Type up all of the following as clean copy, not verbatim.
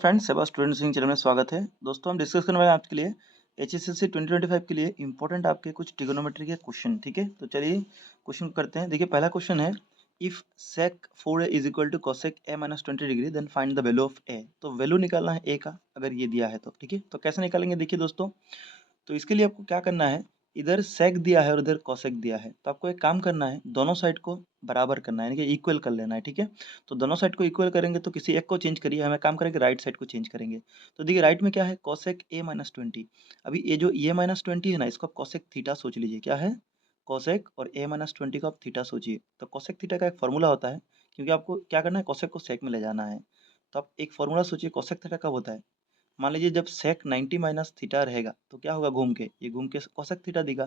Friends, सेवा student Singh channel में स्वागत है। दोस्तों, हम डिस्कस करने वाले हैं आपके लिए एचएसएससी 2025 के लिए इंपॉर्टेंट आपके कुछ ट्रिग्नोमेट्री के क्वेश्चन। ठीक है, तो चलिए क्वेश्चन करते हैं। देखिए, पहला क्वेश्चन है, if sec 4a is equal to cosec a minus 20 degree then find the value of a। तो वैल्यू निकालना है a का, अगर ये दिया है तो। ठीक है, तो कैसे निकालेंगे देखिए दोस्तों। तो इसके लिए आपको क्या करना है, इधर सेक दिया है और इधर कोसेक दिया है, तो आपको एक काम करना है, दोनों साइड को बराबर करना है, यानी कि इक्वल कर लेना है। ठीक है, तो दोनों साइड को इक्वल करेंगे तो किसी एक को चेंज करिए, हमें काम करेंगे राइट साइड को चेंज करेंगे। तो देखिए राइट में क्या है, कोसेक ए माइनस 20। अभी ये जो ए माइनस 20 है ना, इसको आप कोसेक थीटा सोच लीजिए। क्या है, कोसेक, और ए माइनस 20 को आप थीटा सोचिए। तो कोसेक थीटा का एक फॉर्मूला होता है, क्योंकि आपको क्या करना है, कोसेक को सेक में ले जाना है। तो आप एक फॉर्मूला सोचिए, कोसेक थीटा कब होता है। मान लीजिए जब सेक 90 माइनस थीटा रहेगा तो क्या होगा, घूम के ये घूम के कोसेक थीटा देगा।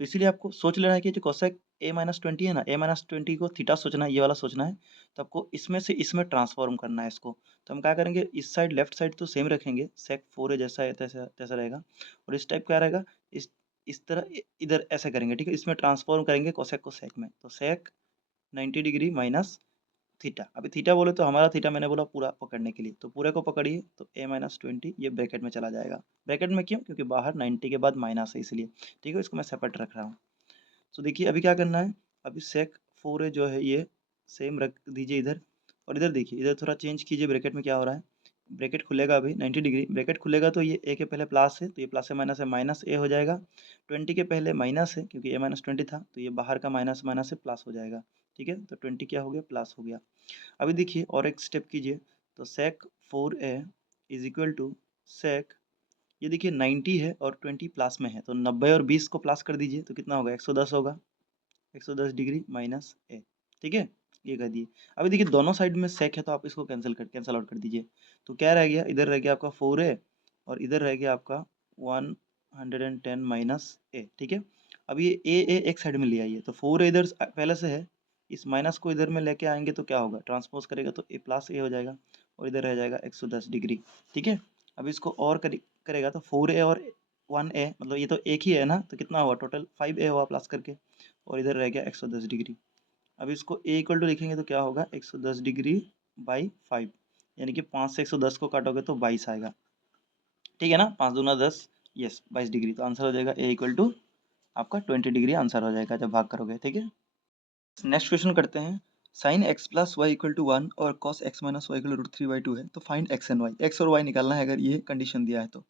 तो इसीलिए आपको सोच लेना है कि जो कोसेक ए माइनस 20 है ना, ए माइनस 20 को थीटा सोचना है, ये वाला सोचना है। तो आपको इसमें से इसमें ट्रांसफॉर्म करना है इसको। तो हम क्या करेंगे, इस साइड लेफ्ट साइड तो सेम रखेंगे, सेक 4 जैसा है तैसा तैसा रहेगा। और इस टाइप क्या रहेगा, इस तरह इधर ऐसे करेंगे। ठीक है, इसमें ट्रांसफॉर्म करेंगे कोसेक को सेक में। तो सेक 90 डिग्री माइनस थीटा। अभी थीटा बोले तो हमारा थीटा मैंने बोला पूरा पकड़ने के लिए, तो पूरे को पकड़िए, तो a माइनस 20 ये ब्रैकेट में चला जाएगा। ब्रैकेट में क्यों, क्योंकि बाहर 90 के बाद माइनस है इसलिए। ठीक है, इसको मैं सेपरेट रख रहा हूँ। तो देखिए अभी क्या करना है, अभी सेक 4 जो है ये सेम रख दीजिए इधर। और इधर देखिए, इधर थोड़ा चेंज कीजिए, ब्रैकेट में क्या हो रहा है, ब्रैकेट खुलेगा अभी 90 डिग्री, ब्रैकेट खुलेगा तो ये ए के पहले प्लस है, तो ये प्लस है माइनस ए हो जाएगा। 20 के पहले माइनस है, क्योंकि ए माइनस 20 था, तो ये बाहर का माइनस माइनस से प्लस हो जाएगा। ठीक है, तो 20 क्या हो गया, प्लस हो गया। अभी देखिए और एक स्टेप कीजिए, तो सेक 4a इज इक्वल टू सेक, ये देखिए 90 है और 20 प्लस में है, तो 90 और 20 को प्लस कर दीजिए, तो कितना होगा, 110 होगा। 110 डिग्री माइनस ए। ठीक है, ये कर दिए। अभी देखिए दोनों साइड में सेक है, तो आप इसको कैंसिल आउट कर दीजिए। तो क्या रह गया, इधर रह गया आपका 4a और इधर रह गया आपका 110 माइनस ए। ठीक है, अब ये ए एक साइड में ले आइए, तो 4a इधर पहले से है, इस माइनस को इधर में लेके आएंगे तो क्या होगा, ट्रांसपोज करेगा तो ए प्लस ए हो जाएगा, और इधर रह जाएगा 110 डिग्री। ठीक है, अब इसको और करेगा तो 4a और 1a, मतलब ये तो एक ही है ना, तो कितना हुआ टोटल 5a हुआ प्लस करके, और इधर रह गया 110 डिग्री। अब इसको a इक्वल टू लिखेंगे तो क्या होगा, 110 डिग्री बाई 5, यानी कि 5 से 110 को काटोगे तो 22 आएगा। ठीक है ना, 5 दूना 10, यस 22 डिग्री। तो आंसर हो जाएगा a इक्वल टू आपका 20 डिग्री आंसर हो जाएगा जब भाग करोगे। ठीक है, नेक्स्ट क्वेश्चन करते हैं। Sine x plus y equal to 1 और cos x minus y equal to √3/2 है, तो find x and y. X और वाई निकालना है अगर ये कंडीशन दिया है तो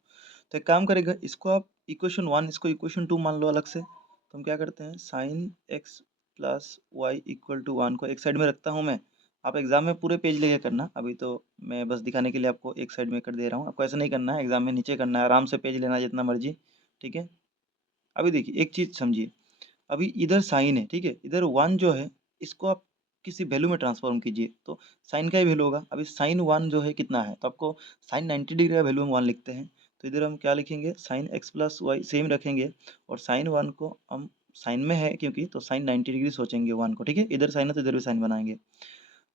एक काम करेगा, इसको आप इक्वेशन 1, इसको इक्वेशन 2 मान लो अलग से। तो हम क्या करते हैं, sine x plus y equal to 1 को एक साइड में रखता हूँ मैं। आप एग्जाम में पूरे पेज लेके करना, अभी तो मैं बस दिखाने के लिए आपको एक साइड में कर दे रहा हूँ। आपको ऐसा नहीं करना है, एग्जाम में नीचे करना है, आराम से पेज लेना जितना मर्जी। ठीक है, अभी देखिए एक चीज़ समझिए, अभी इधर साइन है, ठीक है, इधर 1 जो है, इसको आप किसी वैल्यू में ट्रांसफॉर्म कीजिए तो साइन का ही वैल्यू होगा। अभी साइन 1 जो है कितना है, तो आपको साइन 90 डिग्री का वैल्यू हम 1 लिखते हैं, तो इधर हम क्या लिखेंगे, sine x plus y same रखेंगे, और साइन 1 को हम साइन में है क्योंकि, तो साइन 90 डिग्री सोचेंगे 1 को। ठीक है, इधर साइन है तो इधर भी साइन बनाएंगे।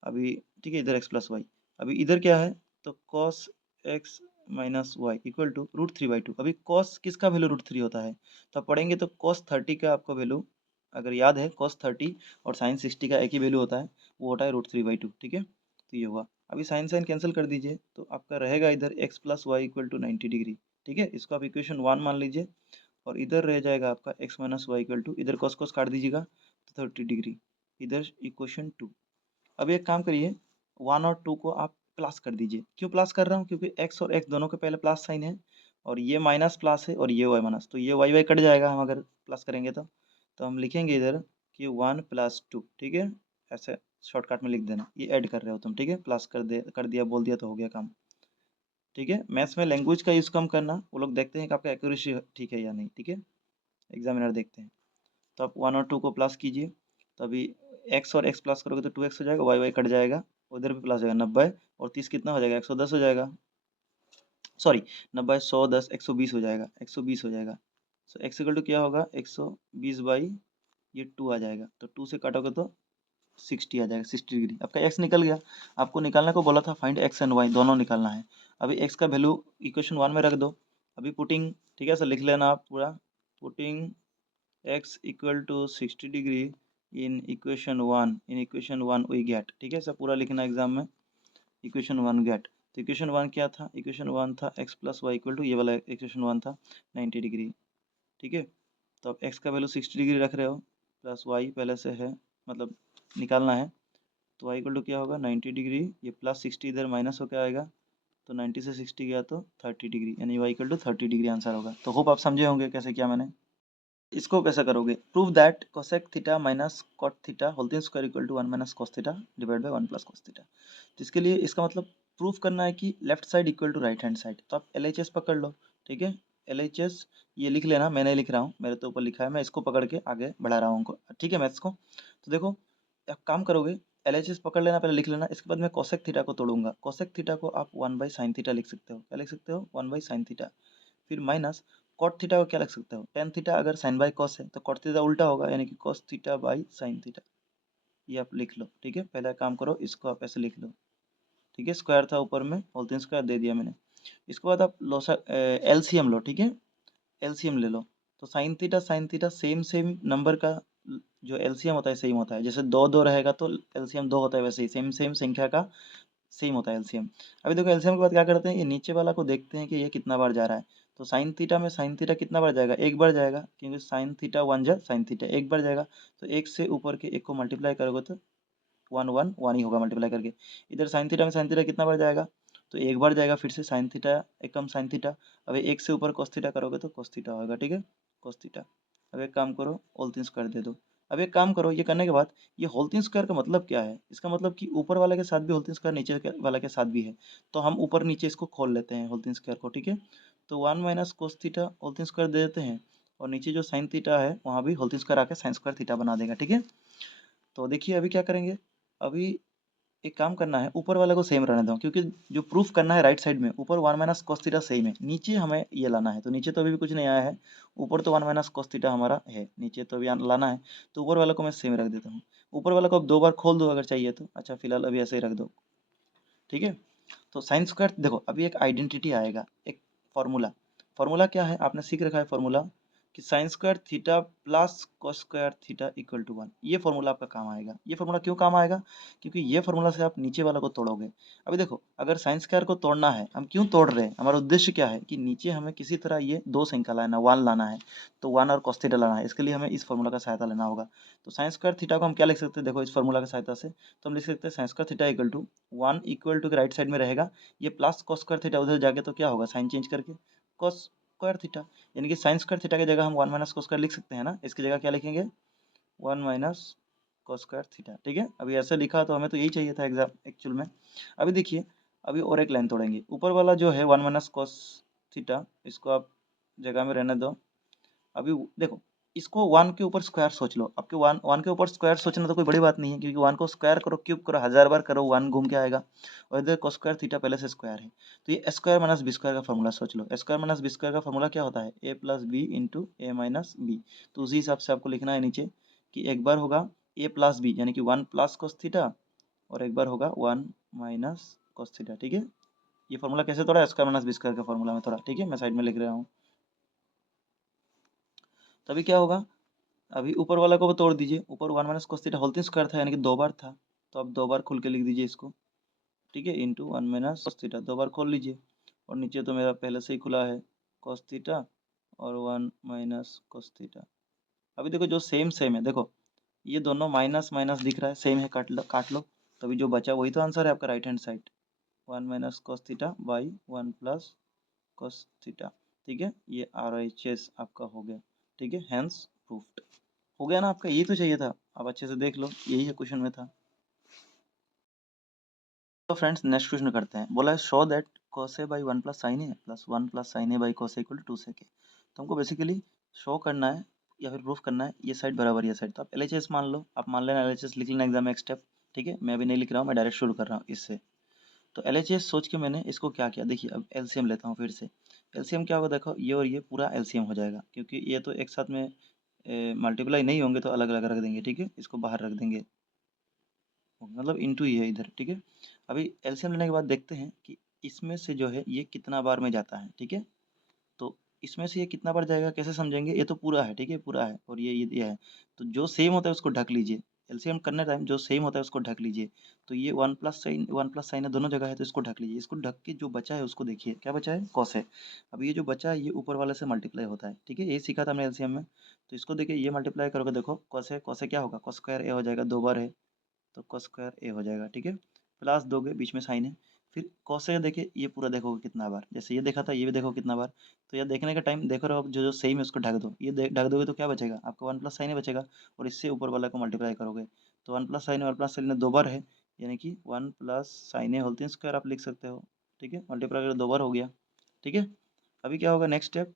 अभी ठीक है, इधर एक्स प्लस वाई, अभी इधर क्या है, तो cos x minus y equal to √3/2। अभी कॉस किसका वैल्यू √3 होता है, तो आप पढ़ेंगे तो कॉस 30 का आपको वैल्यू अगर याद है, कॉस 30 और साइन 60 का एक ही वैल्यू होता है, वो होता है √3/2। ठीक है, तो ये हुआ। अभी साइन साइन कैंसिल कर दीजिए, तो आपका रहेगा इधर x plus y equal to 90 degree. ठीक है, इसको आप इक्वेशन 1 मान लीजिए, और इधर रह जाएगा आपका x minus y equal to, इधर कॉस कॉस काट दीजिएगा तो 30 डिग्री, इधर इक्वेशन 2। अब एक काम करिए, 1 और 2 को आप प्लस कर दीजिए। क्यों प्लस कर रहा हूँ, क्योंकि x और x दोनों के पहले प्लस साइन है, और ये माइनस प्लस है और ये y माइनस, तो ये y y कट जाएगा हम अगर प्लस करेंगे तो हम लिखेंगे इधर कि 1 + 2। ठीक है, ऐसे शॉर्टकट में लिख देना, ये ऐड कर रहे हो तुम। ठीक है, प्लस कर दिया बोल दिया तो हो गया काम। ठीक है, मैथ्स में लैंग्वेज का यूज़ कम करना, वो लोग देखते हैं कि आपका एक्यूरेसी ठीक है या नहीं। ठीक है, एग्जामिनर देखते हैं। तो आप 1 और 2 को प्लस कीजिए, तो अभी x और x प्लस करोगे तो 2x हो जाएगा, y y कट जाएगा, उधर भी प्लस हो जाएगा, 90 और 30 कितना हो जाएगा, 110 हो जाएगा। सॉरी, 90 110 120 हो जाएगा, 120 हो जाएगा। सो x इक्वल टू क्या होगा, 120 बाई ये 2 आ जाएगा, तो 2 से काटोगे तो 60 आ जाएगा, 60 डिग्री। आपका x निकल गया। आपको निकालने को बोला था, फाइंड x एंड y दोनों निकालना है। अभी x का वैल्यू इक्वेशन 1 में रख दो। अभी पुटिंग, ठीक है, सर लिख लेना आप पूरा, putting x equal to 60 degree in equation 1 we get. ठीक है, सब पूरा लिखना एग्जाम में, इक्वेशन 1 गेट। तो इक्वेशन 1 क्या था? इक्वेशन 1 था x plus y equal to, ये वाला इक्वेशन 1 था 90 डिग्री, ठीक है। तो अब x का वैल्यू 60 डिग्री रख रहे हो, प्लस y पहले से है, मतलब निकालना है, तो y इक्वल टू क्या होगा 90 डिग्री, ये प्लस 60 इधर माइनस होकर आएगा, तो 90 से 60 गया तो 30 डिग्री, यानी y equal to 30 degree answer होगा। तो होप आप समझे होंगे कैसे किया मैंने। इसको कैसे करोगे? Prove that cosec theta minus cot theta whole square equal to 1 minus cos theta divide by 1 plus cos theta. तो इसके लिए इसका मतलब प्रूफ करना है कि left side equal to right hand side. तो आप LHS पकड़ लो, ठीक है। LHS ये लिख लेना, मैं नहीं लिख रहा हूँ, मेरे तो ऊपर लिखा है, मैं इसको पकड़ के आगे बढ़ा रहा हूँ उनको, ठीक है, मैथ्स को। तो देखो आप काम करोगे, LHS पकड़ लेना, पहले लिख लेना, इसके बाद मैं कोसेक थीटा को तोड़ूंगा। कोसेक थीटा को आप 1 बाई साइन थीटा लिख सकते हो, क्या लिख सकते हो? 1 बाई साइन थीटा। फिर माइनस कॉट थीटा को क्या लिख सकते हो? टेन थीटा, अगर साइन बाई कॉस है तो कॉट थीटा उल्टा होगा, यानी कि cos theta by sine theta. ये आप लिख लो, ठीक है। पहला काम करो, इसको आप ऐसे लिख लो, ठीक है। स्क्वायर था ऊपर में, होल तीन स्क्वायर दे दिया मैंने। इसके बाद आप लोसा LCM लो, ठीक है। LCM ले लो, तो sine theta same same number का जो LCM होता है सेम होता है। जैसे दो दो रहेगा तो LCM दो होता है, वैसे ही सेम सेम संख्या का सेम होता है एलसीएम। अभी देखो एलसीएम के बाद क्या करते हैं, ये नीचे वाला को देखते हैं कि ये कितना बार जा रहा है। तो साइन थीटा में साइन थीटा कितना बार जाएगा? एक बार जाएगा, क्योंकि साइन थीटा वन जा साइन थीटा एक बार जाएगा। तो एक से ऊपर के एक को मल्टीप्लाई करोगे तो वन वन वन ही होगा मल्टीप्लाई करके। इधर साइन थीटा में साइन थीटा कितना बार जाएगा? तो एक बार जाएगा, फिर से साइन थीटा एक कम साइन थीटा। अब एक से ऊपर कोस थीटा करोगे तो कोस थीटा होगा, ठीक है, कोस थीटा। अब एक काम करो, होल तीन स्क्वायर दे दो। अब एक काम करो, ये करने के बाद ये होल तीन स्क्वायर का मतलब क्या है? इसका मतलब कि ऊपर वाले के साथ भी होल तीन स्क्वायर, वाले के साथ भी है। तो हम ऊपर नीचे इसको खोल लेते हैं होल तीन स्क्वायर को, ठीक है। तो one minus cos theta whole तीन स्क्वायर दे देते हैं, और नीचे जो साइन थीटा है वहाँ भी होल तीन स्क्वायर आके साइन स्क्वायर थीटा बना देगा, ठीक है। तो देखिए अभी क्या करेंगे, अभी एक काम करना है, ऊपर वाले को सेम रहने दो, क्योंकि जो प्रूफ करना है राइट साइड में, ऊपर one minus cos theta same है, नीचे हमें ये लाना है। तो नीचे तो अभी भी कुछ नहीं आया है, ऊपर तो वन माइनस कॉस थीटा हमारा है, नीचे तो अभी लाना है। तो ऊपर वाले को मैं सेम रख देता हूँ, ऊपर वाला को अब दो बार खोल दो अगर चाहिए तो। अच्छा फिलहाल अभी ऐसे ही रख दो, ठीक है। तो साइन स्क्वायर देखो, अभी एक आइडेंटिटी आएगा, एक फॉर्मूला। फॉर्मूला क्या है? आपने सीख रखा है फॉर्मूला कि sine square theta plus cos square theta equal to one. ये फॉर्मूला आपका काम आएगा। ये फॉर्मूला क्यों काम आएगा? क्योंकि ये फॉर्मूला से आप नीचे वाला को तोड़ोगे। अभी देखो, अगर साइन स्क्वायर को तोड़ना है, हम क्यों तोड़ रहे हैं? हमारा उद्देश्य क्या है कि नीचे हमें किसी तरह ये दो संख्या लाना, वन लाना है। तो वन और कॉस थीटा लाना है, इसके लिए हमें इस फॉर्मूला का सहायता लेना होगा। तो साइन स्क्वायर थीटा को हम क्या लिख सकते हैं? देखो इस फॉर्मूला की सहायता से तो हम लिख सकते हैं sine square theta equal to one equal to के राइट साइड में रहेगा, ये प्लस कॉस स्क्वायर थीटा, उधर जाके तो क्या होगा साइन चेंज करके कॉस स्क्वायर थीटा। यानी कि साइन स्क्वायर थीटा की जगह हम वन माइनस कॉस स्क्वायर लिख सकते हैं ना, इसकी जगह क्या लिखेंगे? One minus cos square theta, ठीक है। अभी ऐसे लिखा तो हमें तो यही चाहिए था एग्जाम एक्चुअल में। अभी देखिए, अभी और एक लाइन तोड़ेंगे, ऊपर वाला जो है वन माइनस कॉस थीटा, इसको आप जगह में रहने दो। अभी देखो, इसको वन के ऊपर स्क्वायर सोच लो। आपके वन वन के ऊपर स्क्वायर सोचना तो कोई बड़ी बात नहीं है, क्योंकि वन को स्क्वायर करो, क्यूब करो, हजार बार करो, वन घूम के आएगा। और इधर को स्क्वायर थीटा पहले से स्क्वायर है, तो ये स्क्वायर माइनस बी स्क्वायर का फॉर्मूला सोच लो। स्क्वायर माइनस बी स्क्वायर का फॉर्मूला क्या होता है? ए प्लस बी इंटू ए माइनस बी। तो उसी हिसाब से आपको लिखना है नीचे कि एक बार होगा ए प्लस बी, यानी कि वन प्लस कोस थीटा, और एक बार होगा वन माइनस कोस थीटा, ठीक है। ये फॉर्मूला कैसे तोड़ा? स्क्वायर माइनस बी स्क्वायर का फॉर्मूला में तोड़ा, ठीक है। मैं साइड में लिख रहा हूँ। तभी क्या होगा, अभी ऊपर वाला को तोड़ दीजिए, ऊपर one minus cos theta whole तीन स्क्वायर था, यानी कि दो बार था। तो अब दो बार खुल के लिख दीजिए इसको, ठीक है, into one minus cos theta, दो बार खोल लीजिए। और नीचे तो मेरा पहले से ही खुला है, कोस थीटा और वन माइनस कोस थीटा। अभी देखो जो सेम सेम है, देखो ये दोनों माइनस माइनस दिख रहा है, सेम है, काट लो काट लो। तभी जो बचा वही तो आंसर है आपका right hand side, one minus cos theta by one plus cos theta, ठीक है। ये RHS आपका हो गया, ठीक है, हैंस प्रूफ्ड हो गया ना आपका। यही तो चाहिए था, आप अच्छे से देख लो, यही है क्वेश्चन में था। तो फ्रेंड्स नेक्स्ट क्वेश्चन करते हैं। बोला है show that cos a by one plus sine A plus one plus sine A by cos A equal to sec A. तो हमको बेसिकली शो करना है या फिर प्रूफ करना है ये साइड बराबर ये साइड। तो आप LHS मान लो, आप मान लेना LHS लिख लेना एग्जाम में एक स्टेप, ठीक है। मैं अभी नहीं लिख रहा हूँ, मैं डायरेक्ट शुरू कर रहा हूँ इससे। तो LHS सोच के मैंने इसको क्या किया, देखिए अब LCM लेता हूँ फिर से। LCM क्या होगा, देखो ये और ये पूरा LCM हो जाएगा, क्योंकि ये तो एक साथ में मल्टीप्लाई नहीं होंगे, तो अलग अलग रख देंगे, ठीक है, इसको बाहर रख देंगे, मतलब इंटू ही है इधर, ठीक है। अभी एलसीएम लेने के बाद देखते हैं कि इसमें से जो है ये कितना बार में जाता है, ठीक है। तो इसमें से ये कितना बार जाएगा कैसे समझेंगे? ये तो पूरा है, ठीक है, पूरा है, और ये है। तो जो सेम होता है उसको ढक लीजिए, एलसीएम करने टाइम जो सेम होता है उसको ढक लीजिए। तो ये वन प्लस साइन है दोनों जगह है, तो इसको ढक लीजिए। इसको ढक के जो बचा है उसको देखिए, क्या बचा है, कॉस है। अब ये जो बचा है ये ऊपर वाले से मल्टीप्लाई होता है, ठीक है, यही सीखा था हमने एलसीएम में। तो इसको देखिए, ये मल्टीप्लाई करोगे, देखो कॉस है क्या होगा, कॉस स्क्वायर ए हो जाएगा, 2 बार है तो कॉस स्क्वायर ए हो जाएगा, ठीक है। प्लस दोगे, बीच में साइन है, फिर कॉसेक देखिए ये पूरा देखोगे कितना बार, जैसे ये देखा था ये भी देखो कितना बार। तो ये देखने का टाइम देख रहे हो, अब जो जो सही में उसको ढक दो, ये ढक दोगे तो क्या बचेगा आपका, वन प्लस साइन ही बचेगा। और इससे ऊपर वाला को मल्टीप्लाई करोगे तो one plus sign, one plus sign दो बार है, यानी कि वन प्लस साइन होल तीन स्क्वायर आप लिख सकते हो, ठीक है। मल्टीप्लाई कर 2 बार हो गया, ठीक है। अभी क्या होगा नेक्स्ट स्टेप,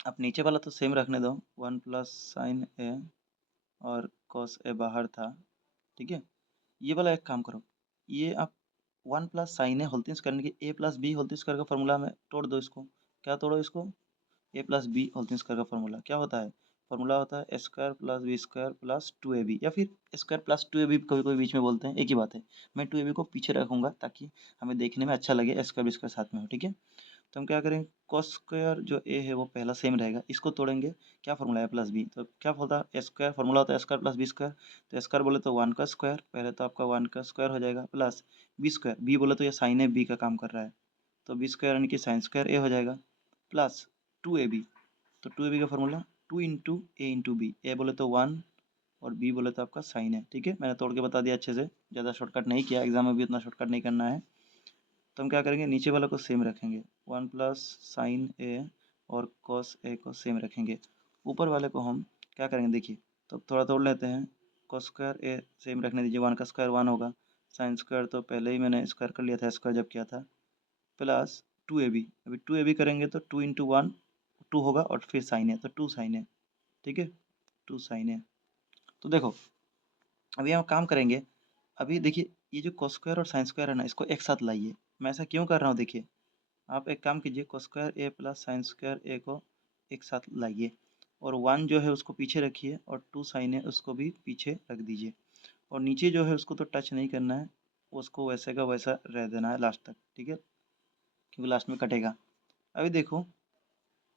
आप नीचे वाला तो सेम रखने दो, वन प्लस साइन ए और कॉस ए बाहर था, ठीक है। ये वाला एक काम करो, ये आप one plus sine A whole square करने की A plus B whole square का फॉर्मूला में तोड़ दो इसको। क्या तोड़ो इसको, A plus B whole square का फॉर्मूला क्या होता है, फॉर्मूला होता है A square plus B square plus 2ab, या फिर स्क्वायर प्लस 2ab कभी कभी बीच में बोलते हैं, एक ही बात है। मैं 2ab को पीछे रखूंगा ताकि हमें देखने में अच्छा लगे, स्क्वायर बी स्क्वायर साथ में हो, ठीक है। तो हम क्या करेंगे, कॉस स्क्वायर जो ए है वो पहला सेम रहेगा, इसको तोड़ेंगे, क्या फॉर्मूला है प्लस बी, तो क्या होता है स्क्वायर, फॉर्मूला होता है स्क्वायर प्लस बी स्क्वायर। तो स्क्वायर बोले तो वन का स्क्वायर, पहले तो आपका वन का स्क्वायर हो जाएगा, प्लस बी स्क्वायर, बी बोले तो ये साइन है बी का काम कर रहा है, तो बी स्क्वायर यानी कि साइन स्क्वायर ए हो जाएगा, प्लस 2ab। तो 2ab का फॉर्मूला 2 इंटू ए बी, ए बोले तो वन और बी बोले तो आपका साइन है, ठीक है। मैंने तोड़ के बता दिया अच्छे से, ज़्यादा शॉर्टकट नहीं किया, एग्जाम में भी उतना शॉर्टकट नहीं करना है। तो हम क्या करेंगे, नीचे वाला को सेम रखेंगे, वन प्लस साइन ए और कॉस ए को सेम रखेंगे। ऊपर वाले को हम क्या करेंगे देखिए, तो थोड़ा तोड़ लेते हैं, कॉस स्क्वायर ए सेम रखने दीजिए, वन का स्क्वायर वन होगा, साइन स्क्वायर तो पहले ही मैंने स्क्वायर कर लिया था स्क्वायर जब किया था, प्लस 2ab। अभी 2ab करेंगे तो 2 इंटू 1 2 होगा और फिर साइन है तो 2 साइन है, ठीक है, 2 साइन है। तो देखो अभी हम काम करेंगे, अभी देखिए ये जो कॉस स्क्वायर और साइन स्क्वायर है ना, इसको एक साथ लाइए। मैं ऐसा क्यों कर रहा हूँ देखिए, आप एक काम कीजिए, cos square A plus sine square ए को एक साथ लाइए, और वन जो है उसको पीछे रखिए, और टू साइन है उसको भी पीछे रख दीजिए, और नीचे जो है उसको तो टच नहीं करना है, उसको वैसे का वैसा रह देना है लास्ट तक, ठीक है, क्योंकि लास्ट में कटेगा। अभी देखो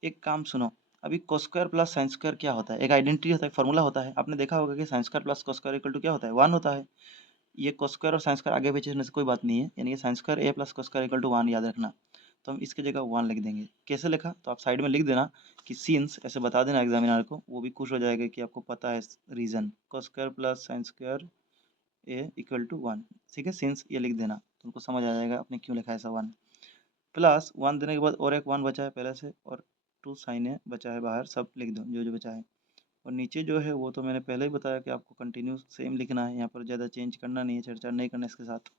एक काम सुनो, अभी cos square plus sine square क्या होता है, एक आइडेंटिटी होता है, एक फॉर्मूला होता है, आपने देखा होगा कि sine square plus cos square equal to क्या होता है, वन होता है। ये cos स्क्वायर और साइन स्क्वायर आगे पीछे होने से कोई बात नहीं है, यानी कि sine square A plus cos square equal to one, याद रखना। तो हम इसकी जगह वन लिख देंगे, कैसे लिखा, तो आप साइड में लिख देना कि सिंस, ऐसे बता देना एग्जामिनर को, वो भी खुश हो जाएगा कि आपको पता है reason, cos square plus sine square A equal to one, ठीक है, सिंस ये लिख देना, तो उनको समझ आ जाएगा आपने क्यों लिखा है ऐसा वन। प्लस वन देने के बाद और एक वन बचा है पहले से, और टू साइन है बचा है बाहर, सब लिख दो जो जो बचा है। और नीचे जो है वो तो मैंने पहले ही बताया कि आपको कंटिन्यू सेम लिखना है, यहाँ पर ज़्यादा चेंज करना नहीं है, छेड़छाड़ नहीं करना इसके साथ।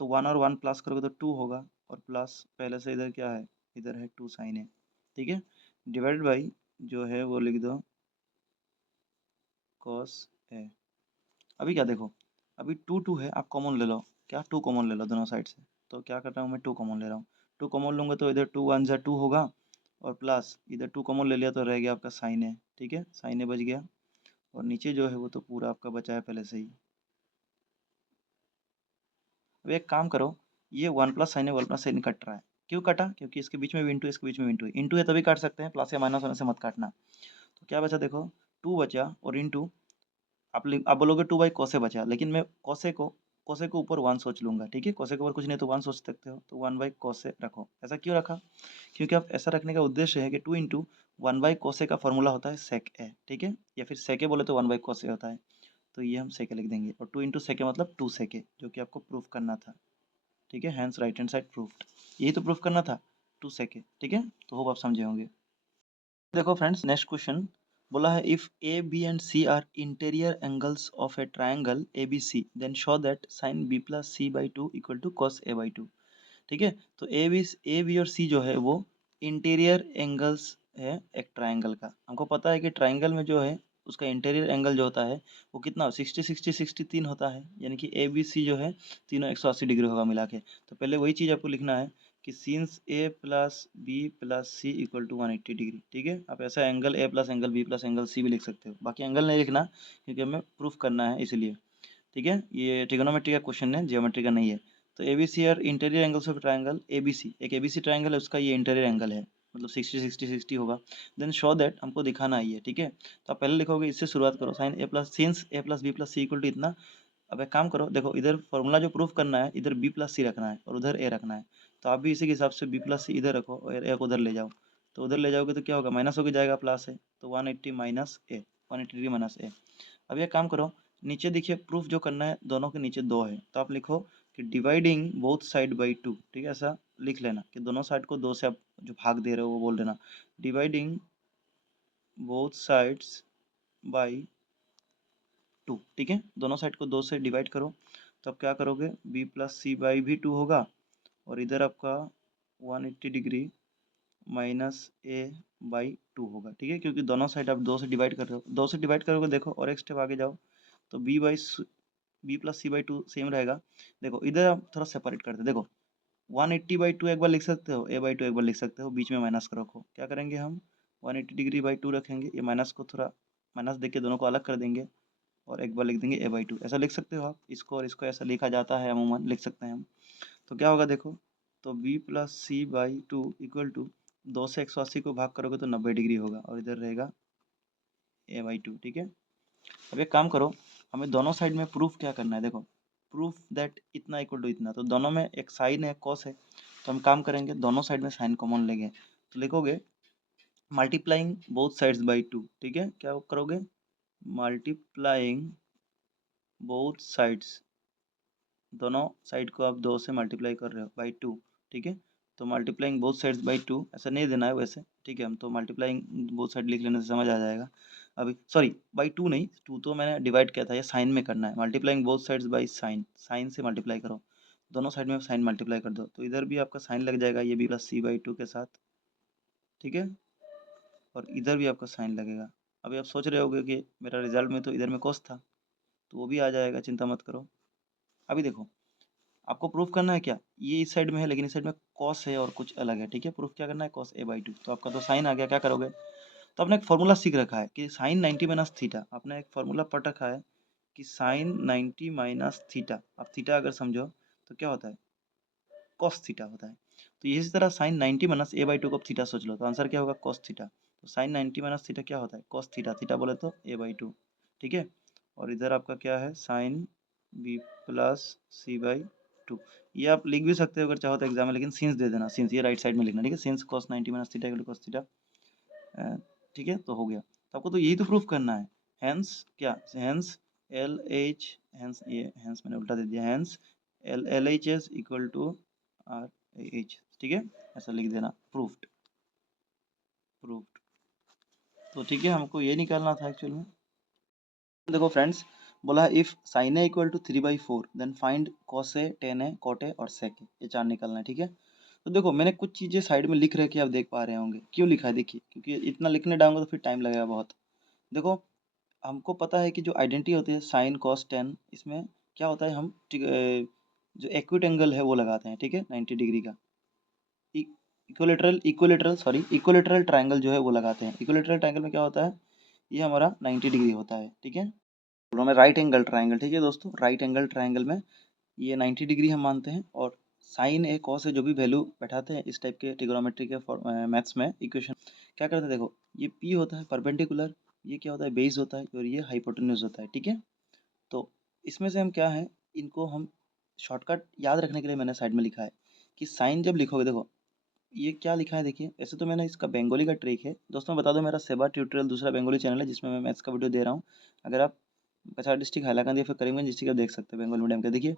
तो वन और वन प्लस करोगे तो टू होगा, और प्लस पहले से इधर क्या है, इधर है टू साइन है, ठीक है, डिवाइड बाई जो है वो लिख दो कॉस है। अभी क्या देखो, अभी टू टू है, आप कॉमन ले लो, क्या टू कॉमन ले लो दोनों साइड से, तो क्या कर रहा हूँ मैं, टू कॉमन ले रहा हूँ। टू कॉमन लूँगा तो इधर टू वन जा टू होगा, और प्लस इधर टू कॉमन ले लिया तो रह गया आपका साइन है, ठीक है, साइन है बच गया, और नीचे जो है वो तो पूरा आपका बचा है पहले से ही। अब एक काम करो, ये वन प्लस साइन है, वन प्लस साइन कट रहा है, क्यों कटा, क्योंकि इसके बीच में भी इंटू, इसके बीच में भी इंटू है तभी काट सकते हैं, प्लस या माइनस होने से मत काटना। तो क्या बचा देखो, टू बचा और इंटू, आप बोलोगे टू बाई कोसे बचा, लेकिन मैं कोसे को ऊपर वन सोच लूंगा, ठीक है, कोसे के ऊपर कुछ नहीं तो वन सोच सकते हो, तो वन बाई कोसे रखो। ऐसा क्यों रखा, क्योंकि आप ऐसा रखने का उद्देश्य है कि टू इंटू वन बाई कोसे का फॉर्मूला होता है सेक ए, ठीक है, या फिर सेके बोले तो वन बाई कोसे होता है, तो ये हम सेके लिख देंगे, और टू इंटू सेके मतलब टू सेके, जो कि आपको प्रूफ करना था, ठीक है, hence right hand side proved, यही तो प्रूफ करना था, टू सेके, ठीक है। तो होप आप समझे होंगे। देखो फ्रेंड्स नेक्स्ट क्वेश्चन, बोला है if A B and C are interior angles of a triangle A B C then show that sine B plus C by two equal to cos A by two, ठीक है। तो A B और सी जो है वो interior angles है एक triangle का, हमको पता है कि ट्राइंगल में जो है उसका इंटीरियर एंगल जो होता है वो कितना 60 60 60 3 होता है, यानी कि ए बी सी जो है तीनों 180 डिग्री होगा मिला के। तो पहले वही चीज़ आपको लिखना है कि since A plus B plus C equal to 180 degree, ठीक है। आप ऐसा angle A plus angle B plus angle C भी लिख सकते हो, बाकी एंगल नहीं लिखना क्योंकि हमें प्रूफ करना है इसलिए, ठीक है। ये ट्रिग्नोमेट्री का क्वेश्चन है, जियोमेट्री का नहीं है। तो ए बी सी और interior angles of triangle A B C, एक ए बी सी ट्राइंगल है उसका ये इंटीरियर एंगल है, मतलब 60 होगा। देन शो दैट, हमको दिखाना ही है, ठीक है। तो आप पहले लिखोगे, इससे शुरुआत करो, sine A plus since A plus B plus C equal to इतना। अब एक काम करो, देखो इधर फॉर्मूला जो प्रूफ करना है, इधर बी प्लस सी रखना है और उधर ए रखना है। तो आप भी इसी के हिसाब से बी प्लस सी इधर रखो और ए को उधर ले जाओ। तो उधर ले जाओगे तो क्या होगा, माइनस होके जाएगा, प्लस है, तो 180 माइनस ए, 180 माइनस ए। अब ये काम करो, नीचे देखिए प्रूफ जो करना है, दोनों के नीचे 2 है, तो आप लिखो कि डिवाइडिंग बोथ साइड बाई 2, ठीक है, ऐसा लिख लेना कि दोनों साइड को 2 से आप जो भाग दे रहे हो वो बोल देना, डिवाइडिंग बोथ साइड्स बाई 2, ठीक है। दोनों साइड को 2 से डिवाइड करो, तो आप क्या करोगे, बी प्लस सी बाई भी 2 होगा, और इधर आपका 180 डिग्री माइनस ए बाई 2 होगा, ठीक है, क्योंकि दोनों साइड आप 2 से डिवाइड कर रहे हो, 2 से डिवाइड करोगे, देखो और एक स्टेप आगे जाओ, तो B plus C by 2 same रहेगा। देखो इधर आप थोड़ा सेपरेट करते, देखो 180/2 एक बार लिख सकते हो, a/2 एक बार लिख सकते हो, बीच में माइनस का रखो, क्या करेंगे हम, 180 डिग्री बाई 2 रखेंगे, ये माइनस को थोड़ा माइनस देके दोनों को अलग कर देंगे, और एक बार लिख देंगे a/2, ऐसा लिख सकते हो आप इसको, और इसको ऐसा लिखा जाता है, अमूमन लिख सकते हैं हम। तो क्या होगा देखो, तो b plus C by 2 equal to 2 से 180 को भाग करोगे तो 90 डिग्री होगा, और इधर रहेगा a/2, ठीक है। अब एक काम करो, हमें दोनों साइड में प्रूफ क्या करना है, देखो प्रूफ दैट इतना इक्वल टू इतना, तो दोनों में एक साइन है, एक कॉस है, तो हम काम करेंगे, दोनों साइड में साइन कॉमन लेंगे, तो लिखोगे मल्टीप्लाइंग बोथ साइड्स बाई 2, ठीक है, क्या करोगे, मल्टीप्लाइंग बोथ साइड्स, दोनों साइड को आप 2 से मल्टीप्लाई कर रहे हो बाई 2, ठीक है। तो मल्टीप्लाइंग बोथ साइड्स बाई 2 ऐसा नहीं देना है वैसे, ठीक है, हम तो मल्टीप्लाइंग बोथ साइड लिख लेने से समझ आ जाएगा। अभी सॉरी, बाई 2 नहीं, 2 तो मैंने डिवाइड किया था, ये साइन में करना है, multiplying both sides by sine, sine से मल्टीप्लाई करो, दोनों साइड में साइन मल्टीप्लाई कर दो, तो इधर भी आपका साइन लग जाएगा, ये भी प्लस सी बाई 2 के साथ, ठीक है, और इधर भी आपका साइन लगेगा। अभी आप सोच रहे होगे कि मेरा रिजल्ट में तो इधर में कॉस था, तो वो भी आ जाएगा, चिंता मत करो। अभी देखो, आपको प्रूफ करना है क्या, ये इस साइड में है लेकिन इस साइड में कॉस है और कुछ अलग है, ठीक है, प्रूफ क्या करना है, कॉस a/2, तो आपका तो साइन आ गया, क्या करोगे, तो आपने एक फॉर्मूला सीख रखा है कि साइन 90 माइनस थीटा, आपने एक फॉर्मूला पढ़ रखा है कि साइन 90 माइनस थीटा, आप थीटा अगर समझो तो क्या होता है, कॉस थीटा होता है। तो इसी तरह साइन 90 माइनस a/2 को आप थीटा सोच लो, तो आंसर क्या होगा, कॉस थीटा। तो साइन 90 माइनस थीटा क्या होता है, कॉस थीटा, थीटा बोले तो a/2, ठीक है। और इधर आपका क्या है, sine b plus C by 2, ये आप लिख भी सकते हो अगर चाहो तो एग्जाम में, लेकिन सिंस दे देना, सिंस ये राइट साइड में लिखना, ठीक है, since cos 90 minus theta equal to cos theta, ठीक है, तो हो गया। तो आपको तो यही तो प्रूफ करना है, हैंस क्या, हैंस एल एच, हैंस ये हैंस मैंने उल्टा दे दिया, hence L H S equal to R H, ठीक है, ऐसा लिख देना, प्रूफ्ड, प्रूफ्ड। तो ठीक है, हमको ये निकालना था एक्चुअल में। देखो फ्रेंड्स, बोला है if sine A equal to 3/4 then find cos A, tan A, cot A और सेक ए, ये चार निकालना है, ठीक है। तो देखो मैंने कुछ चीज़ें साइड में लिख रखी है, आप देख पा रहे होंगे, क्यों लिखा है देखिए, क्योंकि इतना लिखने डालूंगा तो फिर टाइम लगेगा बहुत। देखो हमको पता है कि जो आइडेंटिटी होती है साइन कॉस टेन, इसमें क्या होता है, हम जो एक्विट एंगल है वो लगाते हैं, ठीक है, 90 डिग्री का, इक्विलेटरल सॉरी इक्विलेटरल ट्रायंगल जो है वो लगाते हैं। इक्विलेटरल ट्रायंगल में क्या होता है, ये हमारा 90 डिग्री होता है, ठीक है, बोलो में राइट एंगल ट्रायंगल, ठीक है दोस्तों, राइट एंगल ट्रायंगल में ये 90 डिग्री हम मानते हैं, और साइन ए कॉस ए जो भी वैल्यू बैठाते हैं इस टाइप के ट्रिग्नोमेट्री के मैथ्स में इक्वेशन, क्या करते हैं, देखो ये पी होता है परपेंडिकुलर, ये क्या होता है, बेस होता है, और ये हाइपोटेन्यूज होता है, ठीक है। तो इसमें से हम क्या है, इनको हम शॉर्टकट याद रखने के लिए मैंने साइड में लिखा है कि साइन जब लिखोगे, देखो ये क्या लिखा है देखिए, वैसे तो मैंने इसका बंगाली का ट्रिक है दोस्तों, बता दो मेरा सेवा ट्यूटोरियल दूसरा बंगाली चैनल है जिसमें मैं मैथ्स का वीडियो दे रहा हूँ, अगर आप कछार डिस्ट्रिक्ट हाइलाकांदी या फिर करीमगंज डिस्ट्रिक्ट आप देख सकते हैं बंगाल मीडियम का, देखिए